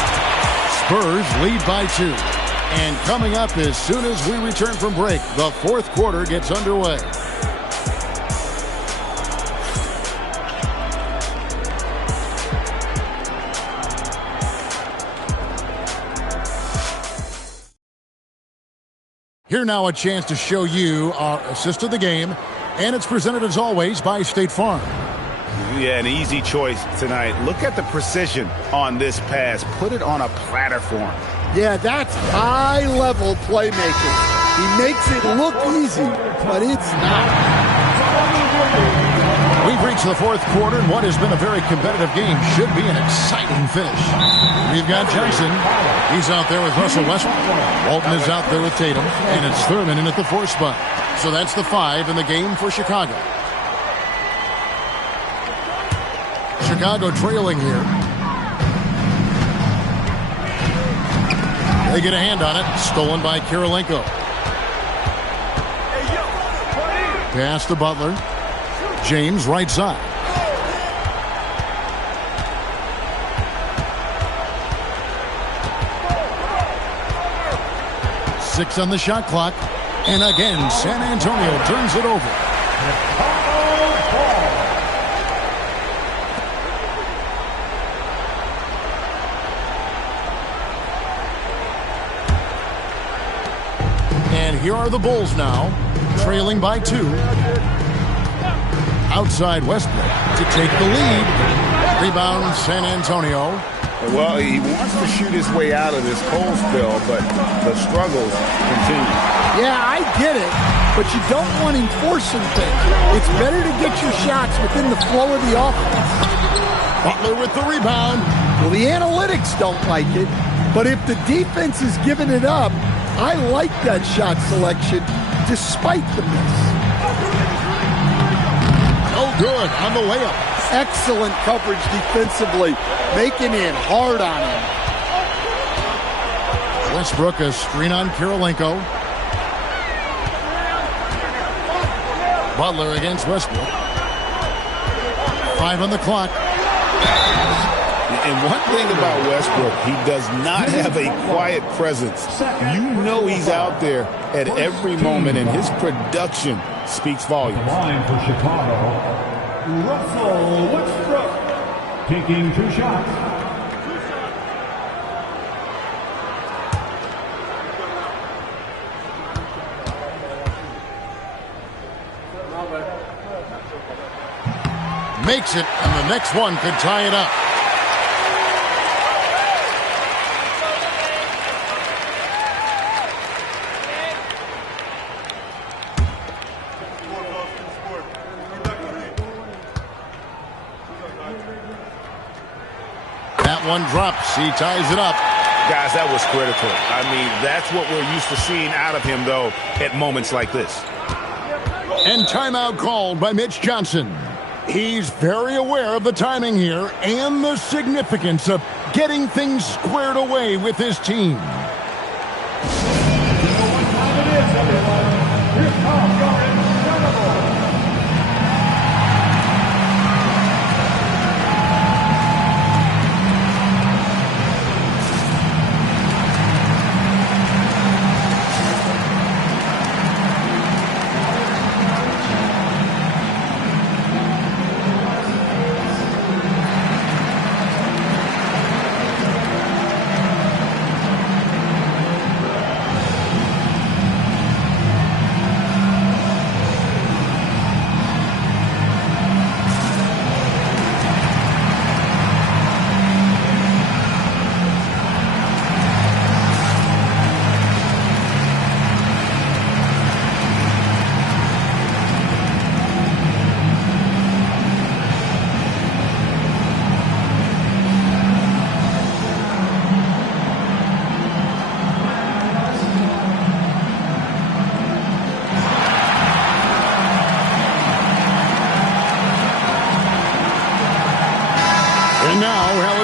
Spurs lead by 2. And coming up as soon as we return from break, the fourth quarter gets underway. Here now a chance to show you our assist of the game, and it's presented as always by State Farm. Yeah, an easy choice tonight. Look at the precision on this pass. Put it on a platter for him. Yeah, that's high-level playmaking. He makes it look easy, but it's not. We've reached the fourth quarter, and what has been a very competitive game should be an exciting finish. We've got Johnson. He's out there with Russell Westbrook. Walton is out there with Tatum, and it's Thurman in at the 4 spot. So that's the 5 in the game for Chicago. Chicago trailing here. They get a hand on it. Stolen by Kirilenko. Pass to Butler. James right side. Six on the shot clock. And again, San Antonio turns it over. And here are the Bulls now, trailing by 2. Outside Westbrook to take the lead. Rebound San Antonio. Well, he wants to shoot his way out of this cold spell, but the struggles continue. Yeah, I get it. but you don't want him forcing things. It's better to get your shots within the flow of the offense. Butler with the rebound. Well, the analytics don't like it, but if the defense is giving it up, I like that shot selection despite the miss. Oh, good on the layup. Excellent coverage defensively, making it hard on him. Westbrook a screen on Kirilenko. Butler against Westbrook. 5 on the clock. And one thing about Westbrook, he does not have a quiet presence. You know he's out there at every moment, and his production speaks volumes. Line for Chicago, Russell Westbrook, taking 2 shots. Makes it, and the next one could tie it up. That one drops. He ties it up. Guys, that was critical. I mean, that's what we're used to seeing out of him, though, at moments like this. And timeout called by Mitch Johnson. He's very aware of the timing here and the significance of getting things squared away with his team.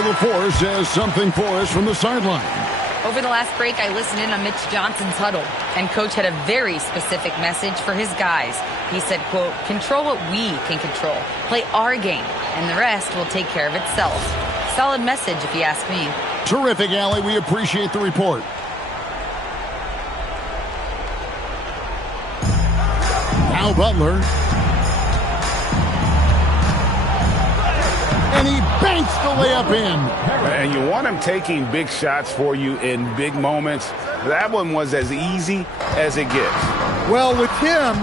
LaForce has something for us from the sideline. Over the last break, I listened in on Mitch Johnson's huddle, and Coach had a very specific message for his guys. He said, quote, control what we can control, play our game, and the rest will take care of itself. Solid message, if you ask me. Terrific, Allie. We appreciate the report. Now Butler. And he banks the layup in. And you want him taking big shots for you in big moments. That one was as easy as it gets. Well, with him,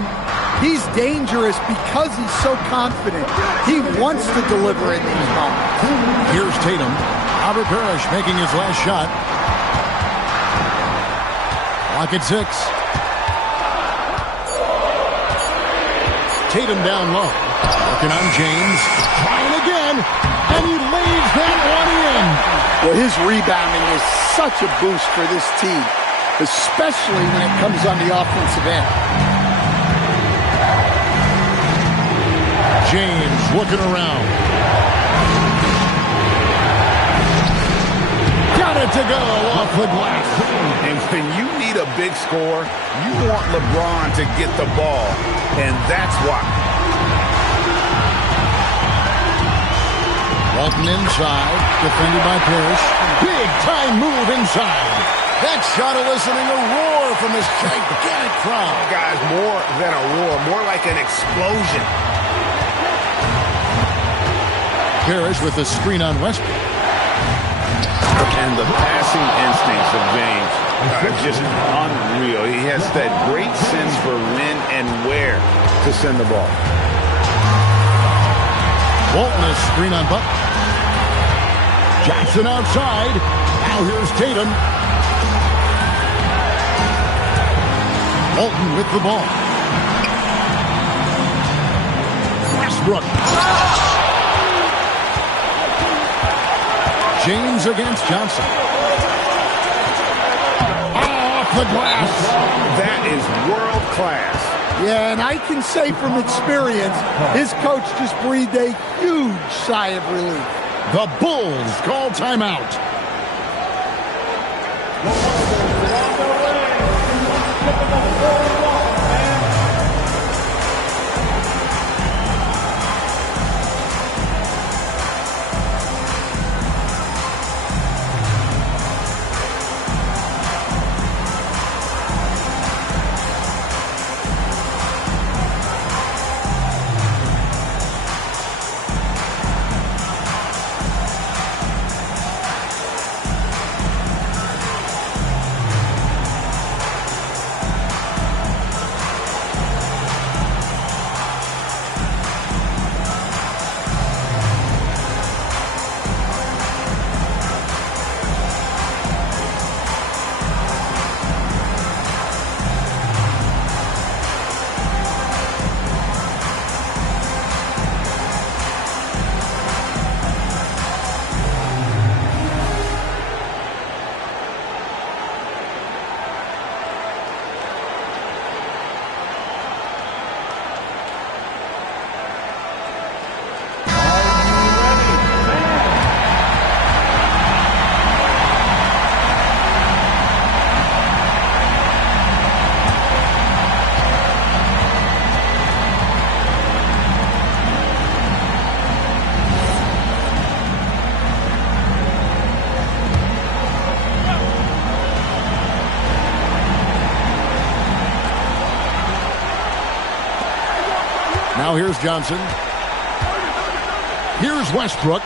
he's dangerous because he's so confident. He wants to deliver in these moments. Here's Tatum. Robert Parrish making his last shot. Clock at 6. Tatum down low. Looking on James. Trying again. And he lays that one in. Well, his rebounding is such a boost for this team, especially when it comes on the offensive end. James looking around. Got it to go off the glass. And when you need a big score, you want LeBron to get the ball, and that's why. Walton inside, defended by Parrish. Big time move inside. That shot eliciting a roar from this gigantic crowd. Guys, more than a roar, more like an explosion. Parrish with the screen on Westbrook. And the passing instincts of James are just unreal. He has that great sense for when and where to send the ball. Walton a screen on Butler. Jackson outside. Now here's Tatum. Walton with the ball. Westbrook. James against Johnson. Off the glass. That is world class. Yeah, and I can say from experience, his coach just breathed a huge sigh of relief. The Bulls call timeout. Now here's Johnson. Here's Westbrook.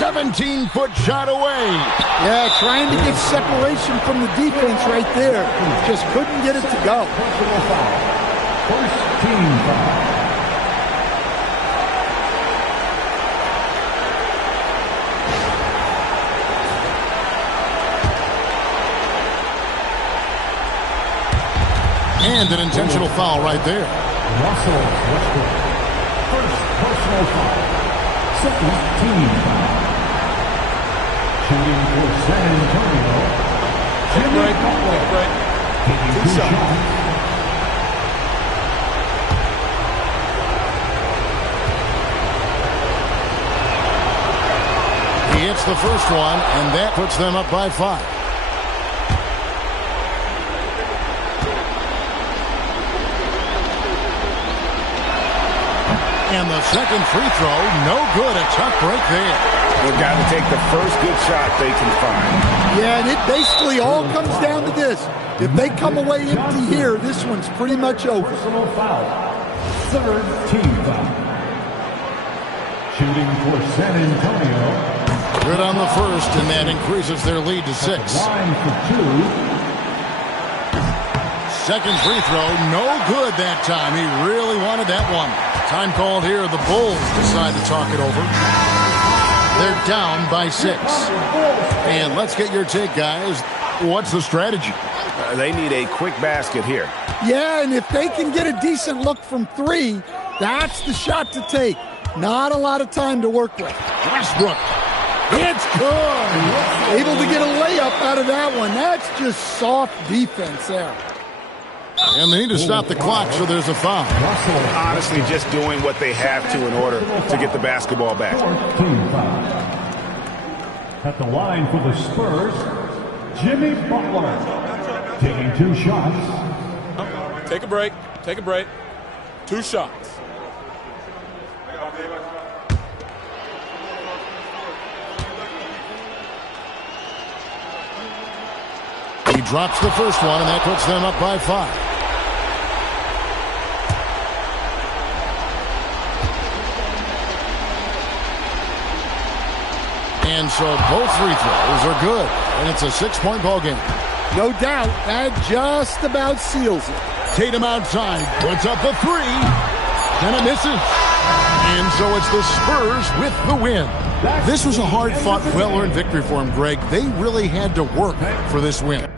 17-foot shot away. Yeah, trying to get separation from the defense right there. Just couldn't get it to go. First team foul. And an intentional foul right there. Russell Westbrook. First personal foul. Second team foul. Shooting for San Antonio. Jimmy Butler. Taking 2 shots. He hits the first one, and that puts them up by 5. And the second free throw, no good. A tough break there. They've got to take the first good shot they can find. Yeah, and it basically all comes down to this. If they come away empty here, this one's pretty much over. Personal foul. Third team foul. Shooting for San Antonio. Good on the first, and that increases their lead to 6. Line for 2. Second free throw, no good that time. He really wanted that one. Time called here. The Bulls decide to talk it over. They're down by 6. And let's get your take, guys. What's the strategy? They need a quick basket here. Yeah, and if they can get a decent look from 3, that's the shot to take. Not a lot of time to work with. Westbrook. It's good. Able to get a layup out of that one. That's just soft defense there. And they need to stop the clock, so there's a foul. Honestly, just doing what they have to in order to get the basketball back. At the line for the Spurs, Jimmy Butler. Taking 2 shots. Take a break. Take a break. 2 shots. He drops the first one, and that puts them up by 5. And so both free throws are good, and it's a 6-point ball game. No doubt, that just about seals it. Tatum outside, puts up the 3, and it misses. And so it's the Spurs with the win. This was a hard-fought, well-earned victory for them, Greg. They really had to work for this win.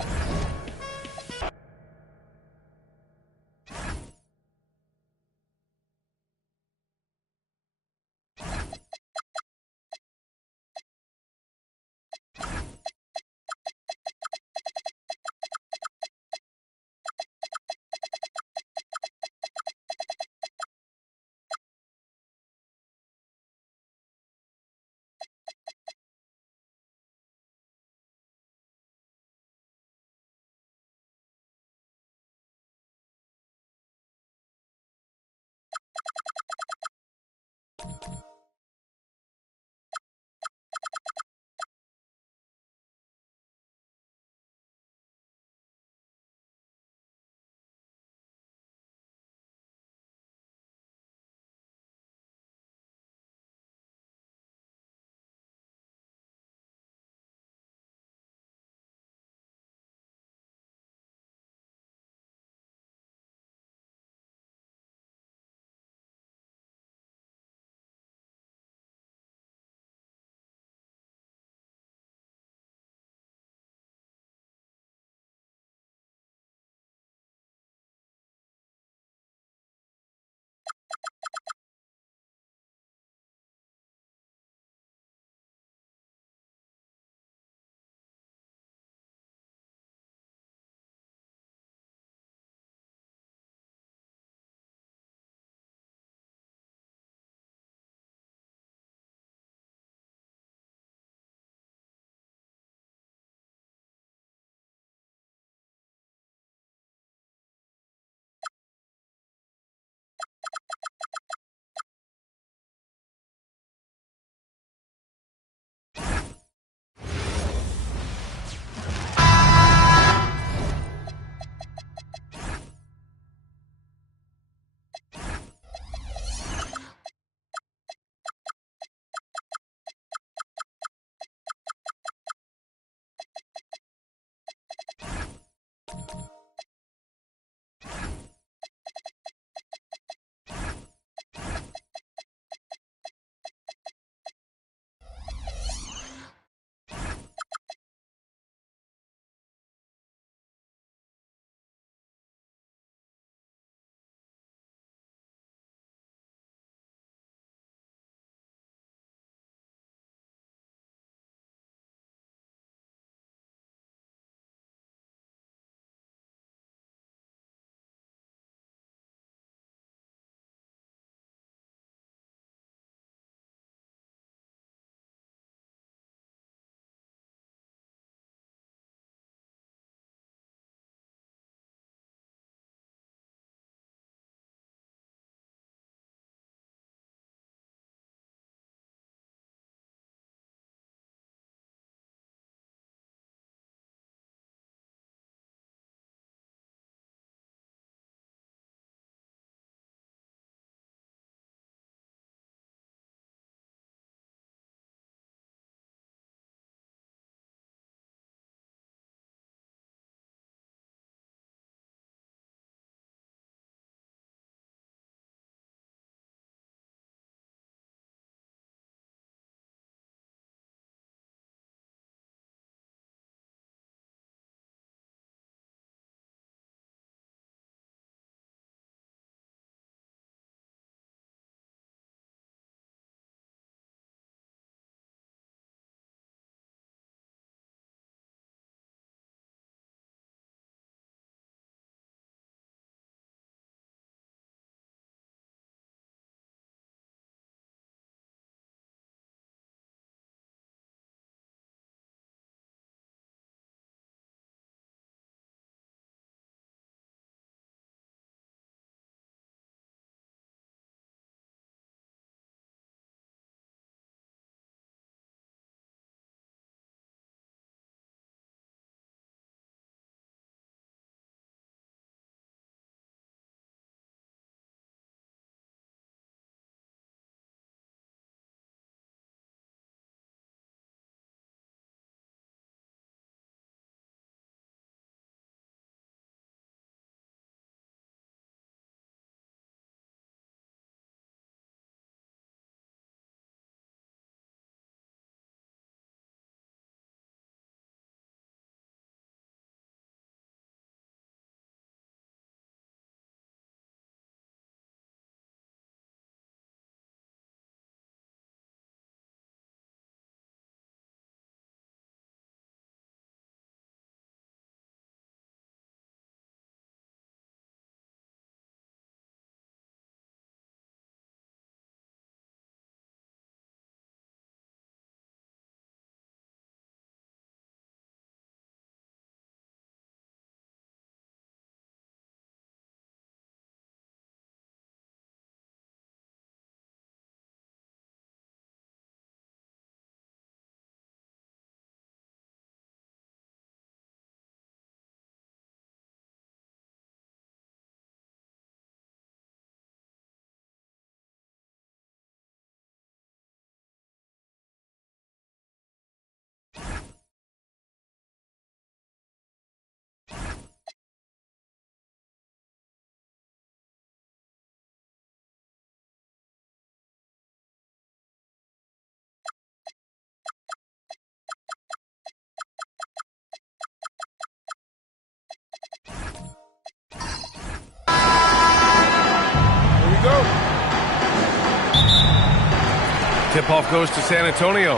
Tip-off goes to San Antonio.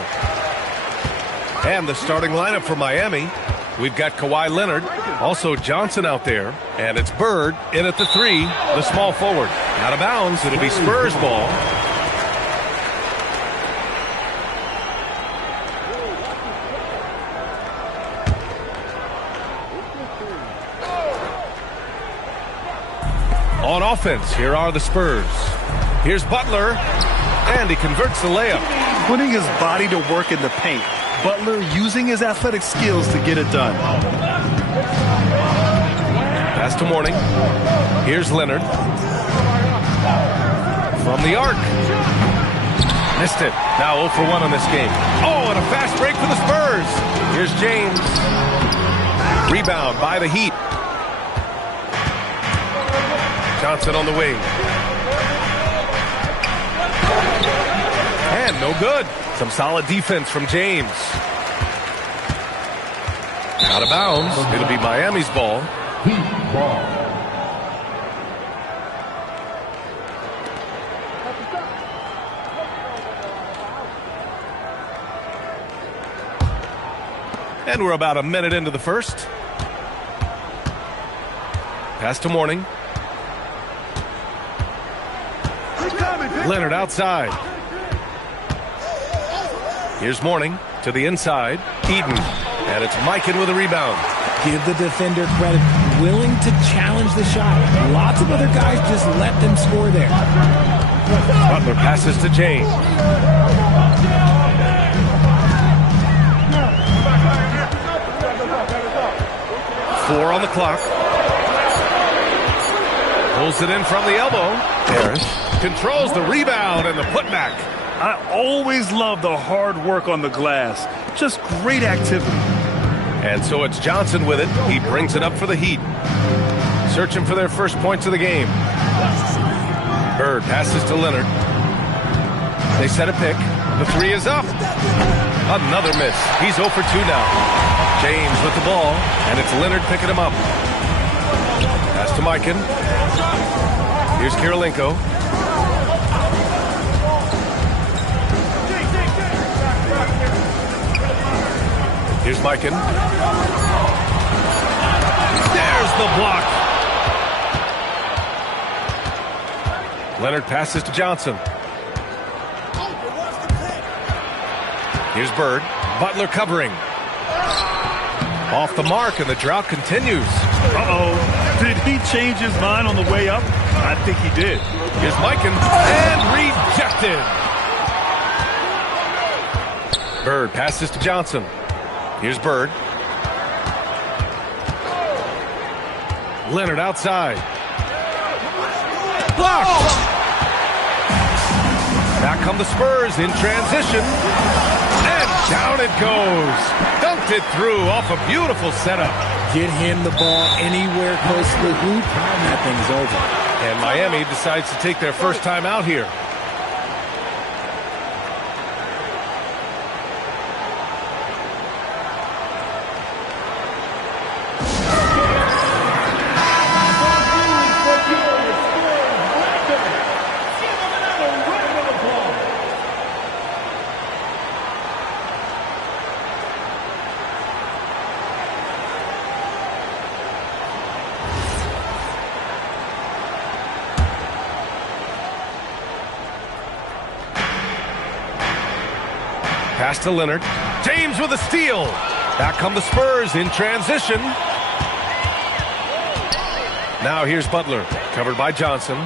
And the starting lineup for Miami. We've got Kawhi Leonard, also Johnson out there, and it's Bird in at the 3, the small forward. Out of bounds, it'll be Spurs ball. On offense, here are the Spurs. Here's Butler, and he converts the layup. Putting his body to work in the paint. Butler using his athletic skills to get it done. Pass to Mourning. Here's Leonard. From the arc. Missed it. Now 0 for 1 on this game. Oh, and a fast break for the Spurs. Here's James. Rebound by the Heat. Johnson on the wing. And no good. Some solid defense from James. Out of bounds. It'll be Miami's ball. Heat ball. And we're about a minute into the first. Pass to Mourning. Leonard outside. Here's Mourning to the inside. Eden. And it's Mikan with a rebound. Give the defender credit. Willing to challenge the shot. Lots of other guys just let them score there. Butler passes to James. Four on the clock. Pulls it in from the elbow. Harris controls the rebound and the putback. I always love the hard work on the glass. Just great activity. And so it's Johnson with it. He brings it up for the Heat. Searching for their first points of the game. Bird passes to Leonard. They set a pick. The 3 is up. Another miss. He's 0 for 2 now. James with the ball, and it's Leonard picking him up. Pass to Mikan. Here's Kirilenko. Here's Mikan. There's the block. Leonard passes to Johnson. Here's Bird. Butler covering. Off the mark, and the drought continues. Uh-oh. Did he change his mind on the way up? I think he did. Here's Mikan, and rejected. Bird passes to Johnson. Here's Bird. Leonard outside. Blocked. Back come the Spurs in transition. And down it goes. Dunked it through off a beautiful setup. Get him the ball anywhere close to the hoop, and that thing's over. And Miami decides to take their first time out here. Pass to Leonard. James with a steal. Back come the Spurs in transition. Now here's Butler. Covered by Johnson.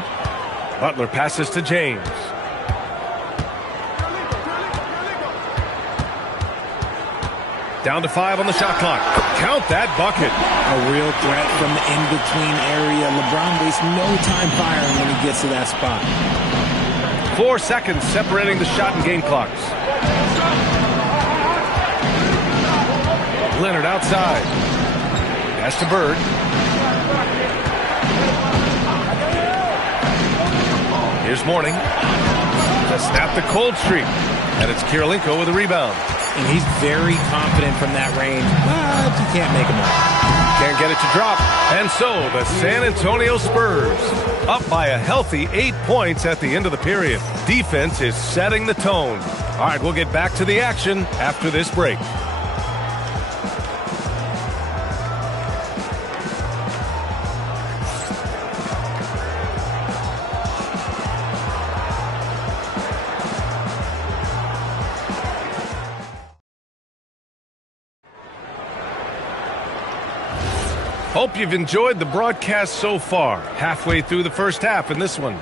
Butler passes to James. Down to 5 on the shot clock. Count that bucket. A real threat from the in-between area. LeBron wastes no time firing when he gets to that spot. 4 seconds separating the shot and game clocks. Leonard outside. Pass to Bird. Here's Mourning to snap the cold streak. And it's Kirilenko with a rebound. And he's very confident from that range, but you can't make him out. Can't get it to drop. And so the San Antonio Spurs up by a healthy 8 points at the end of the period. Defense is setting the tone. All right, we'll get back to the action after this break. Hope you've enjoyed the broadcast so far. Halfway through the first half in this one.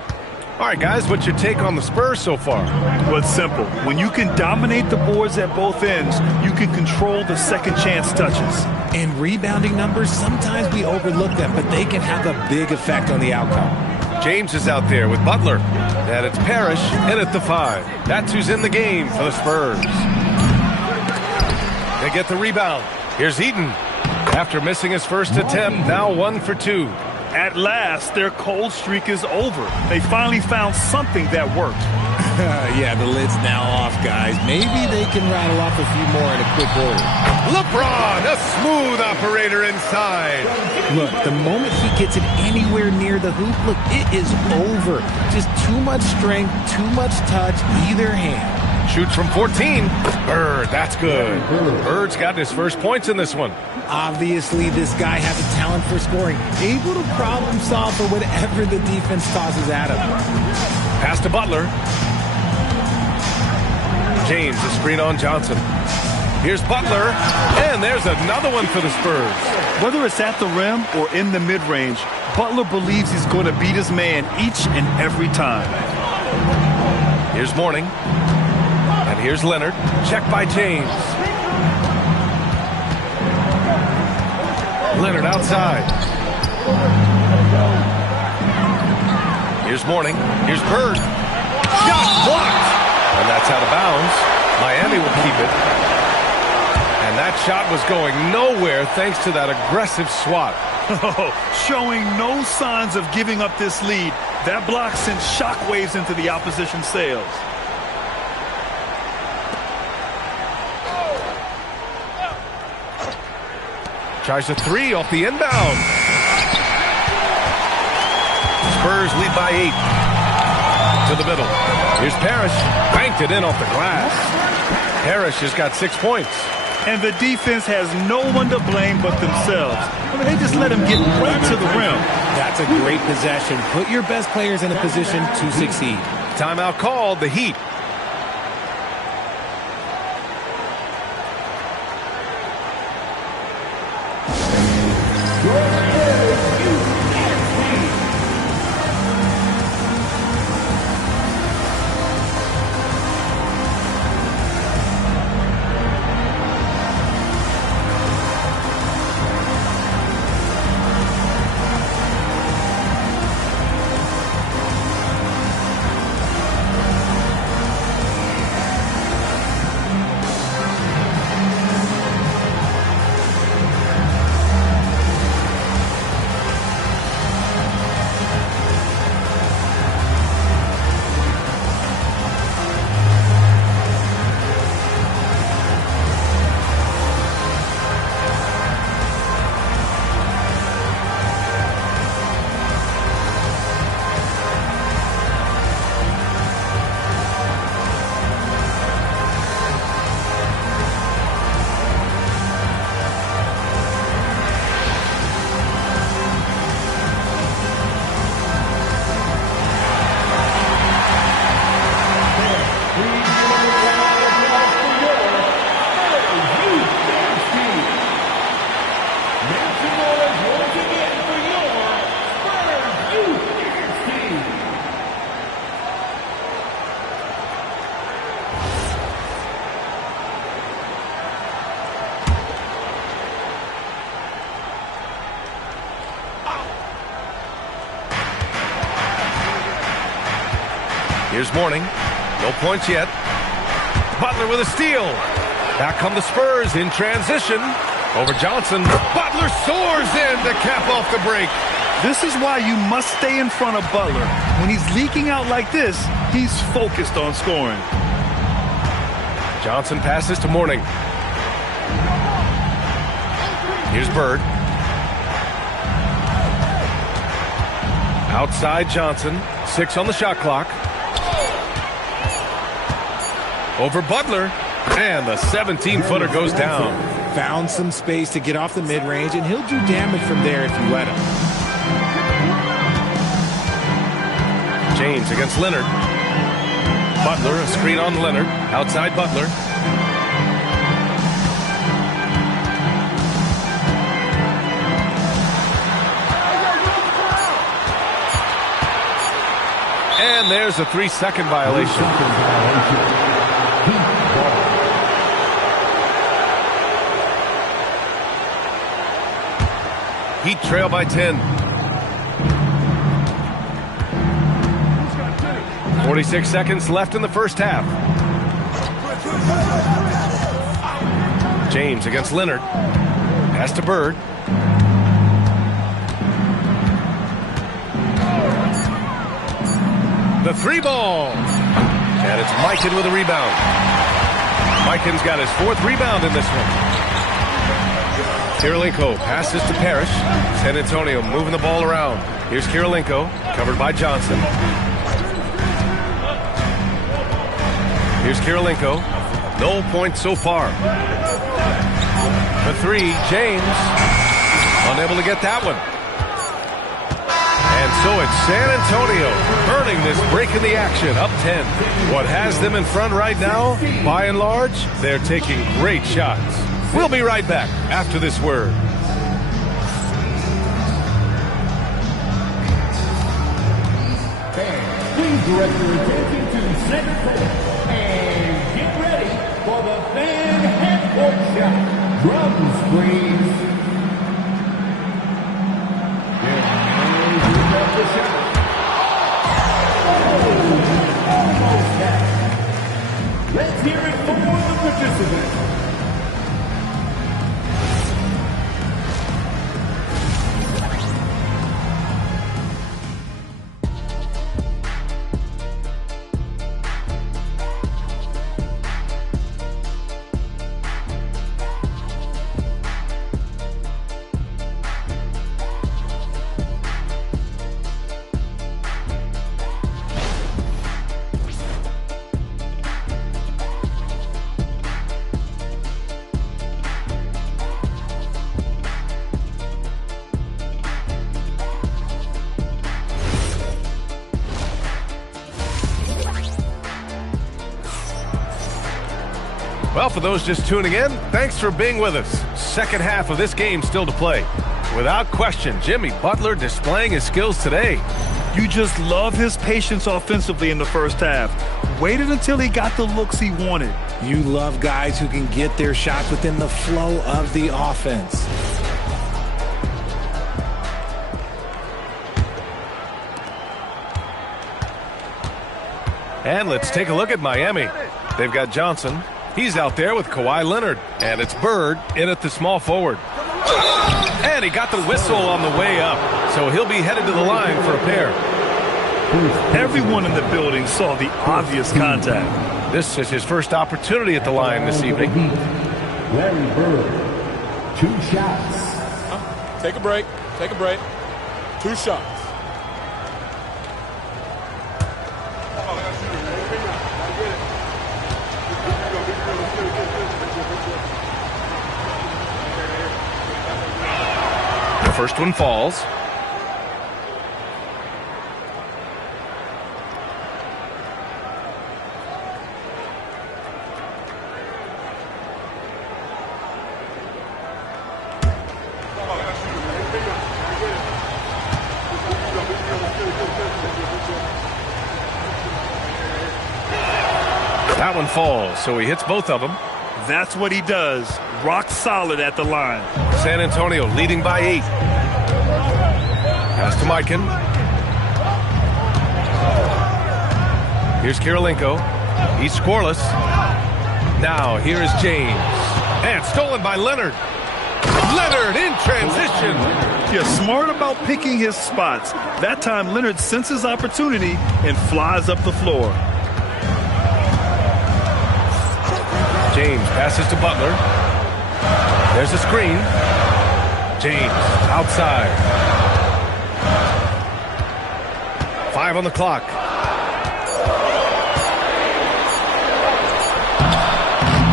All right, guys, what's your take on the Spurs so far? Well, it's simple. When you can dominate the boards at both ends, you can control the second chance touches. And rebounding numbers, sometimes we overlook them, but they can have a big effect on the outcome. James is out there with Butler. And it's Parrish in at the 5. That's who's in the game for the Spurs. They get the rebound. Here's Eaton. After missing his first attempt, now 1 for 2. At last, their cold streak is over. They finally found something that worked. Yeah, the lid's now off, guys. Maybe they can rattle off a few more in a quick order. LeBron, a smooth operator inside. Look, the moment he gets it anywhere near the hoop, look, it is over. Just too much strength, too much touch, either hand. Shoots from 14. Bird, that's good. Bird's gotten his first points in this one. Obviously, this guy has a talent for scoring, able to problem solve for whatever the defense tosses at him. Pass to Butler. James, a screen on Johnson. Here's Butler, and there's another one for the Spurs. Whether it's at the rim or in the mid-range, Butler believes he's going to beat his man each and every time. Here's Mourning. And here's Leonard. Check by James. Leonard outside. Here's Mourning. Here's Bird. Shot blocked. And that's out of bounds. Miami will keep it. And that shot was going nowhere thanks to that aggressive swat. Showing no signs of giving up this lead. That block sent shockwaves into the opposition sails. Tries a 3 off the inbound. Spurs lead by 8. To the middle. Here's Parrish. Banked it in off the glass. Parrish has got 6 points. And the defense has no one to blame but themselves. I mean, they just let him get right to the rim. That's a great possession. Put your best players in a position to succeed. Timeout called, the Heat. Here's Mourning. No points yet. Butler with a steal. Back come the Spurs in transition. Over Johnson. Butler soars in to cap off the break. This is why you must stay in front of Butler. When he's leaking out like this, he's focused on scoring. Johnson passes to Mourning. Here's Bird. Outside Johnson. 6 on the shot clock. Over Butler. And the 17-footer goes down. Found some space to get off the mid-range, and he'll do damage from there if you let him. James against Leonard. Butler, a screen on Leonard. Outside Butler. And there's a 3-second violation. Heat trail by 10. 46 seconds left in the first half. James against Leonard. Pass to Bird. The 3-ball. And it's Mikan with a rebound. Mikan's got his 4th rebound in this one. Kirilenko passes to Parrish. San Antonio moving the ball around. Here's Kirilenko, covered by Johnson. Here's Kirilenko. No points so far. The 3, James. Unable to get that one. And so it's San Antonio burning this break in the action, up 10. What has them in front right now, by and large, they're taking great shots. We'll be right back after this word. Please direct your attention to center court and get ready for the fan half-court shot. Drum screens. The shot. Almost that. Let's hear it for the participants. Well, for those just tuning in, thanks for being with us. Second half of this game still to play. Without question, Jimmy Butler displaying his skills today. You just love his patience offensively in the first half. Waited until he got the looks he wanted. You love guys who can get their shots within the flow of the offense. And let's take a look at Miami. They've got Johnson. He's out there with Kawhi Leonard. And it's Bird in at the small forward. And he got the whistle on the way up. So he'll be headed to the line for a pair. Everyone in the building saw the obvious contact. This is his first opportunity at the line this evening. Larry Bird, 2 shots. Take a break. Take a break. 2 shots. The first one falls. That one falls, so he hits both of them. That's what he does. Rock solid at the line. San Antonio leading by 8. Pass to Mikan. Here's Kirilenko. He's scoreless. Now here is James. And stolen by Leonard. Leonard in transition. Yeah, smart about picking his spots. That time Leonard senses opportunity and flies up the floor. James passes to Butler. There's a screen. James outside. 5 on the clock.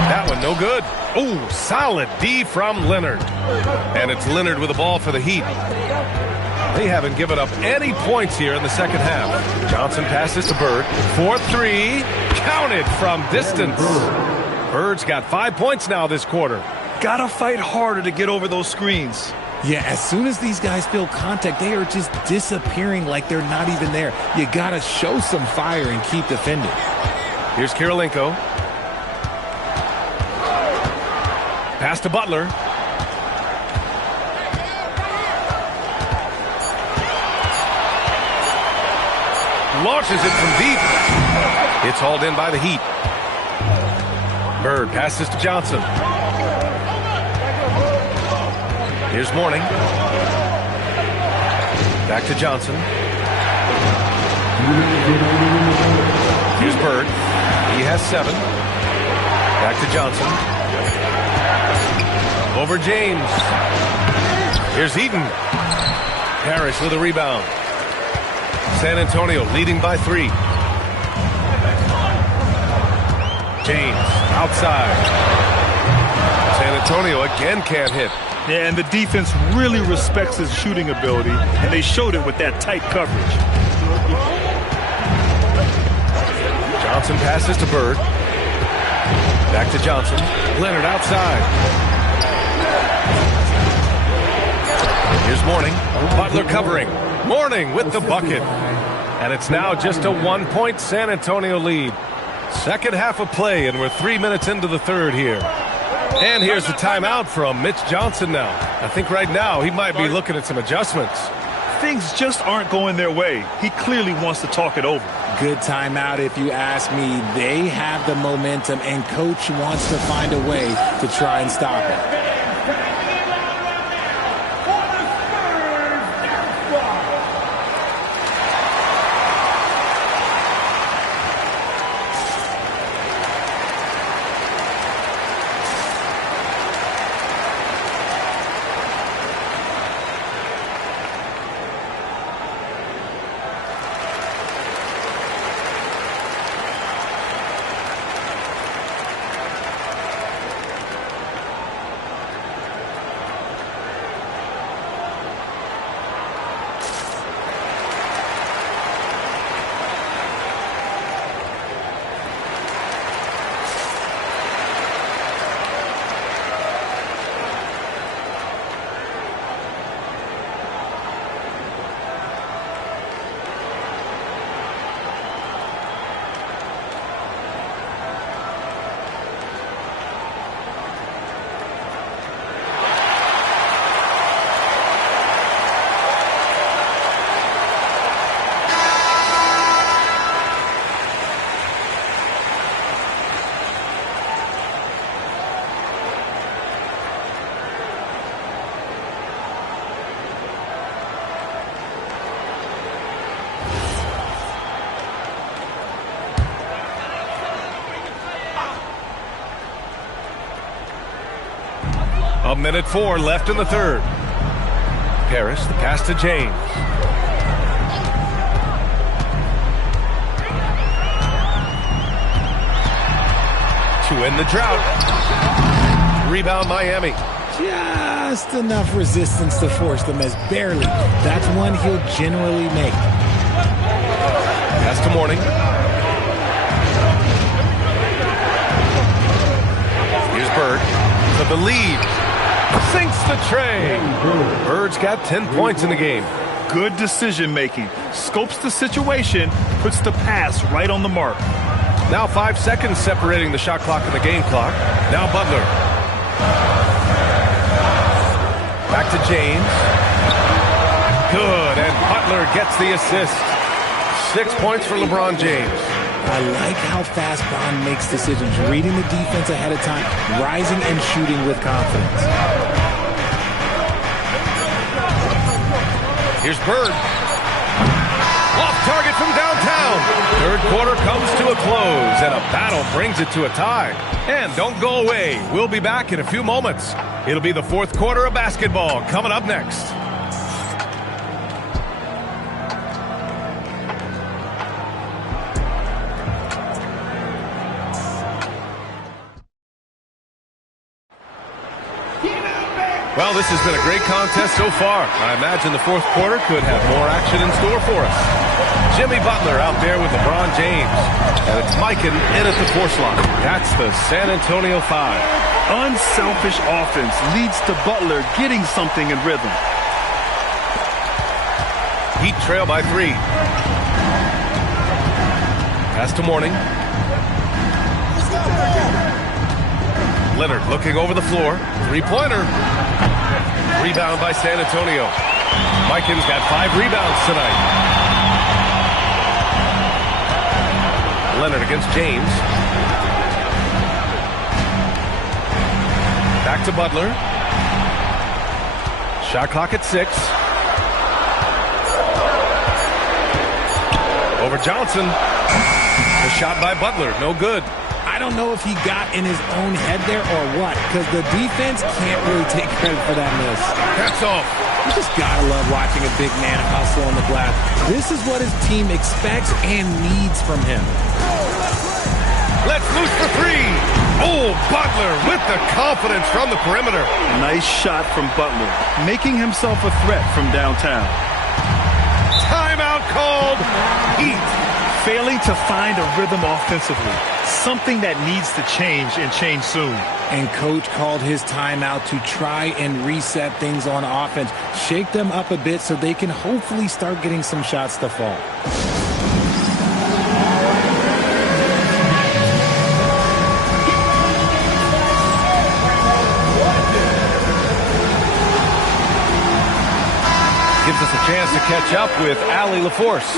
That one no good. Oh, solid D from Leonard. And it's Leonard with the ball for the Heat. They haven't given up any points here in the second half. Johnson passes to Bird. 4-3. Counted from distance. Bird's got 5 points now this quarter. Gotta fight harder to get over those screens. Yeah, as soon as these guys feel contact, they are just disappearing like they're not even there. You gotta show some fire and keep defending. Here's Kirilenko. Pass to Butler. Launches it from deep. It's hauled in by the Heat. Bird passes to Johnson. Here's Mourning. Back to Johnson. Here's Bird. He has 7. Back to Johnson. Over James. Here's Eaton. Parrish with a rebound. San Antonio leading by 3. James outside. San Antonio again can't hit. Yeah, and the defense really respects his shooting ability, and they showed it with that tight coverage. Johnson passes to Bird. Back to Johnson. Leonard outside. Here's Mourning. Butler covering. Mourning with the bucket. And it's now just a 1-point San Antonio lead. Second half of play, and we're 3 minutes into the third here. And here's the timeout from Mitch Johnson now. I think right now he might be looking at some adjustments. Things just aren't going their way. He clearly wants to talk it over. Good timeout if you ask me. They have the momentum, and coach wants to find a way to try and stop it. A minute 4 left in the third. Parrish, the pass to James. To end the drought. Rebound Miami. Just enough resistance to force them as barely. That's one he'll generally make. Pass to Mourning. Here's Bird for the lead. Sinks the tray. Bird's got 10 points in the game. Good decision making. Scopes the situation, puts the pass right on the mark. Now 5 seconds separating the shot clock and the game clock. Now Butler. Back to James. Good, and Butler gets the assist. 6 points for LeBron James. I like how fast Bron makes decisions, reading the defense ahead of time, rising and shooting with confidence. Here's Bird. Off target from downtown. Third quarter comes to a close, and a battle brings it to a tie. And don't go away. We'll be back in a few moments. It'll be the fourth quarter of basketball coming up next. Well, this has been a great contest so far. I imagine the fourth quarter could have more action in store for us. Jimmy Butler out there with LeBron James. And it's Mikan in at the force line. That's the San Antonio 5. Unselfish offense leads to Butler getting something in rhythm. Heat trail by 3. Pass to Mourning. Leonard looking over the floor. Three-pointer. Rebound by San Antonio. Mikan's got 5 rebounds tonight. Leonard against James. Back to Butler. Shot clock at 6. Over Johnson. The shot by Butler, no good. I don't know if he got in his own head there or what, because the defense can't really take credit for that miss. That's off. You just gotta love watching a big man hustle on the glass. This is what his team expects and needs from him. Let's loose for 3. Oh, Butler with the confidence from the perimeter. Nice shot from Butler, making himself a threat from downtown. Timeout called. Heat. Failing to find a rhythm offensively. Something that needs to change and change soon. And coach called his timeout to try and reset things on offense. Shake them up a bit so they can hopefully start getting some shots to fall. Gives us a chance to catch up with Allie LaForce.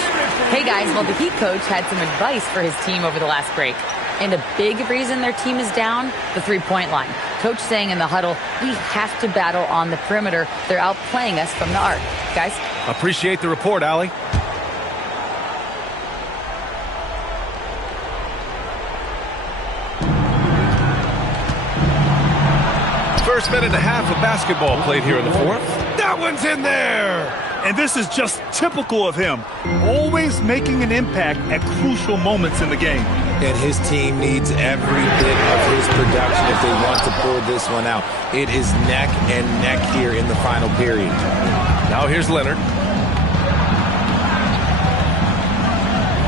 Hey guys, well the Heat coach had some advice for his team over the last break. And a big reason their team is down, the three-point line. Coach saying in the huddle, we have to battle on the perimeter. They're outplaying us from the arc. Guys? Appreciate the report, Allie. First minute and a half of basketball played here in the fourth. That one's in there! And this is just typical of him. Always making an impact at crucial moments in the game. And his team needs every bit of his production if they want to pull this one out. It is neck and neck here in the final period. Now here's Leonard.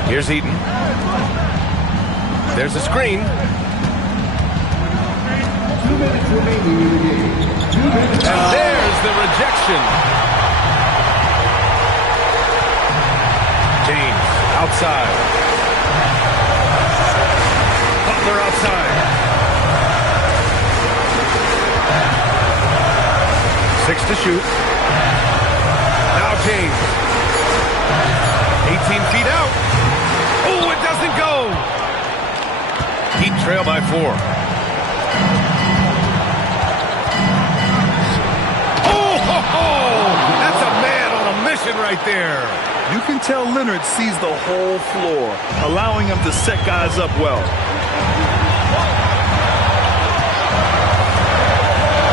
Here's Eaton. There's a screen. 2 minutes remaining in the game. And there's the rejection. James outside. Butler outside. 6 to shoot. Now James. 18 feet out. Oh, it doesn't go. Heat trail by 4. That's a man on a mission right there. You can tell Leonard sees the whole floor, allowing him to set guys up well.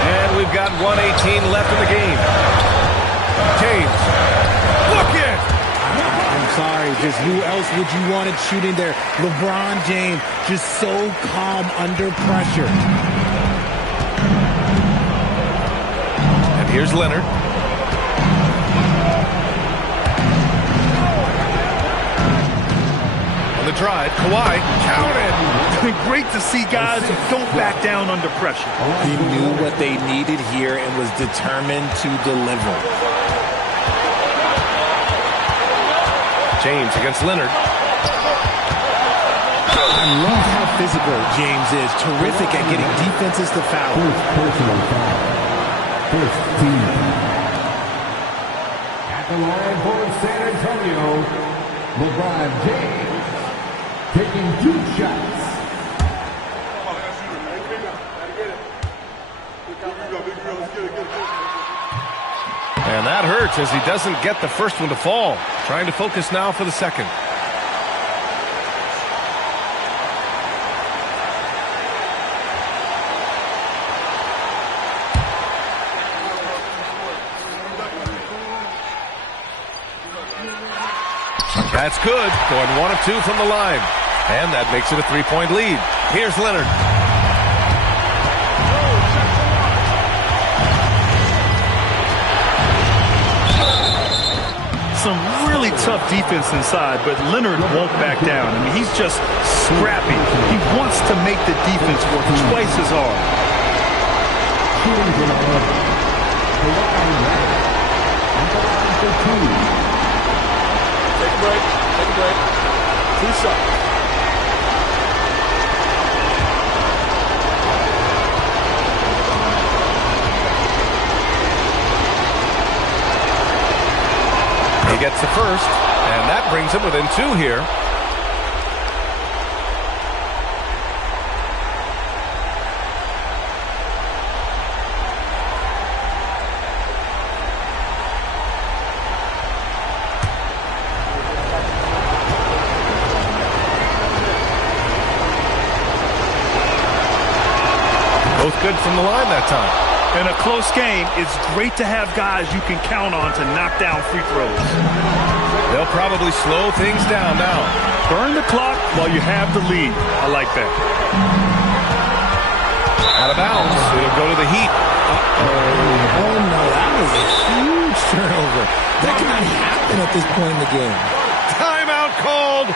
And we've got 1:18 left in the game. James, look it! I'm sorry, just who else would you want it shooting there? LeBron James, just so calm under pressure. And here's Leonard. On the drive, Kawhi counted. Great to see guys who don't back down under pressure. He knew what they needed here and was determined to deliver. James against Leonard. I love how physical James is. Terrific at getting defenses to foul. Personal foul. First team foul. At the line for San Antonio, LeBron James taking 2 shots. And that hurts as he doesn't get the first one to fall. Trying to focus now for the second. That's good. Going 1 of 2 from the line. And that makes it a 3-point lead. Here's Leonard. some really tough defense inside, but Leonard won't back down. I mean, he's just scrappy. He wants to make the defense work twice as hard. Take a break. Take a break. 2 shots. He gets the first, and that brings him within 2 here. Both good from the line that time. In a close game, it's great to have guys you can count on to knock down free throws. They'll probably slow things down now. Burn the clock while you have the lead. I like that. Out of bounds. It'll go to the Heat. Oh, no, that was a huge turnover. That cannot happen at this point in the game. Timeout called.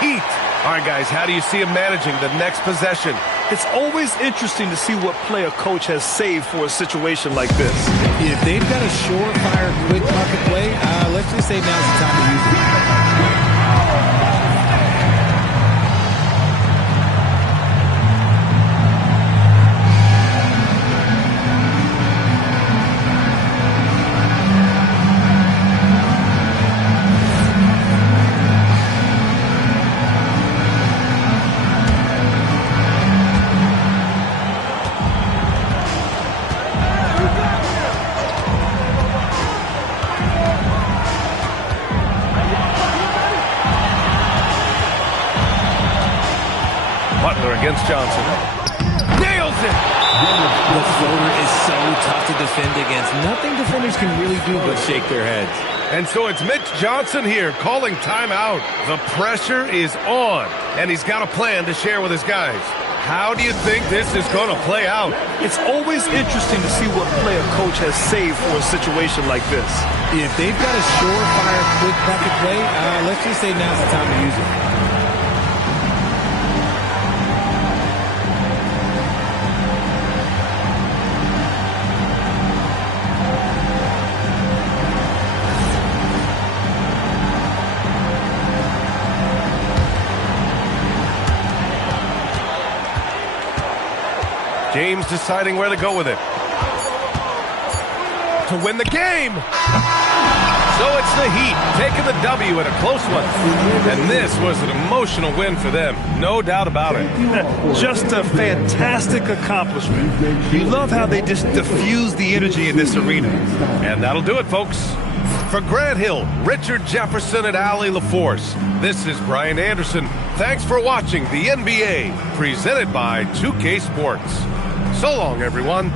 Heat. All right, guys, how do you see him managing the next possession? It's always interesting to see what play a coach has saved for a situation like this. If they've got a surefire, quick bucket play, let's just say now's the time to use it. Butler against Johnson. Nails it! The floater is so tough to defend against. Nothing defenders can really do but shake their heads. And so it's Mitch Johnson here calling timeout. The pressure is on, and he's got a plan to share with his guys. How do you think this is going to play out? It's always interesting to see what play a coach has saved for a situation like this. If they've got a surefire, quick bucket play, let's just say now's the time to use it. James deciding where to go with it. To win the game. So it's the Heat taking the W in a close one. And this was an emotional win for them. No doubt about it. Just a fantastic accomplishment. You love how they just diffuse the energy in this arena. And that'll do it, folks. For Grant Hill, Richard Jefferson, and Allie LaForce, this is Brian Anderson. Thanks for watching the NBA, presented by 2K Sports. So long, everyone.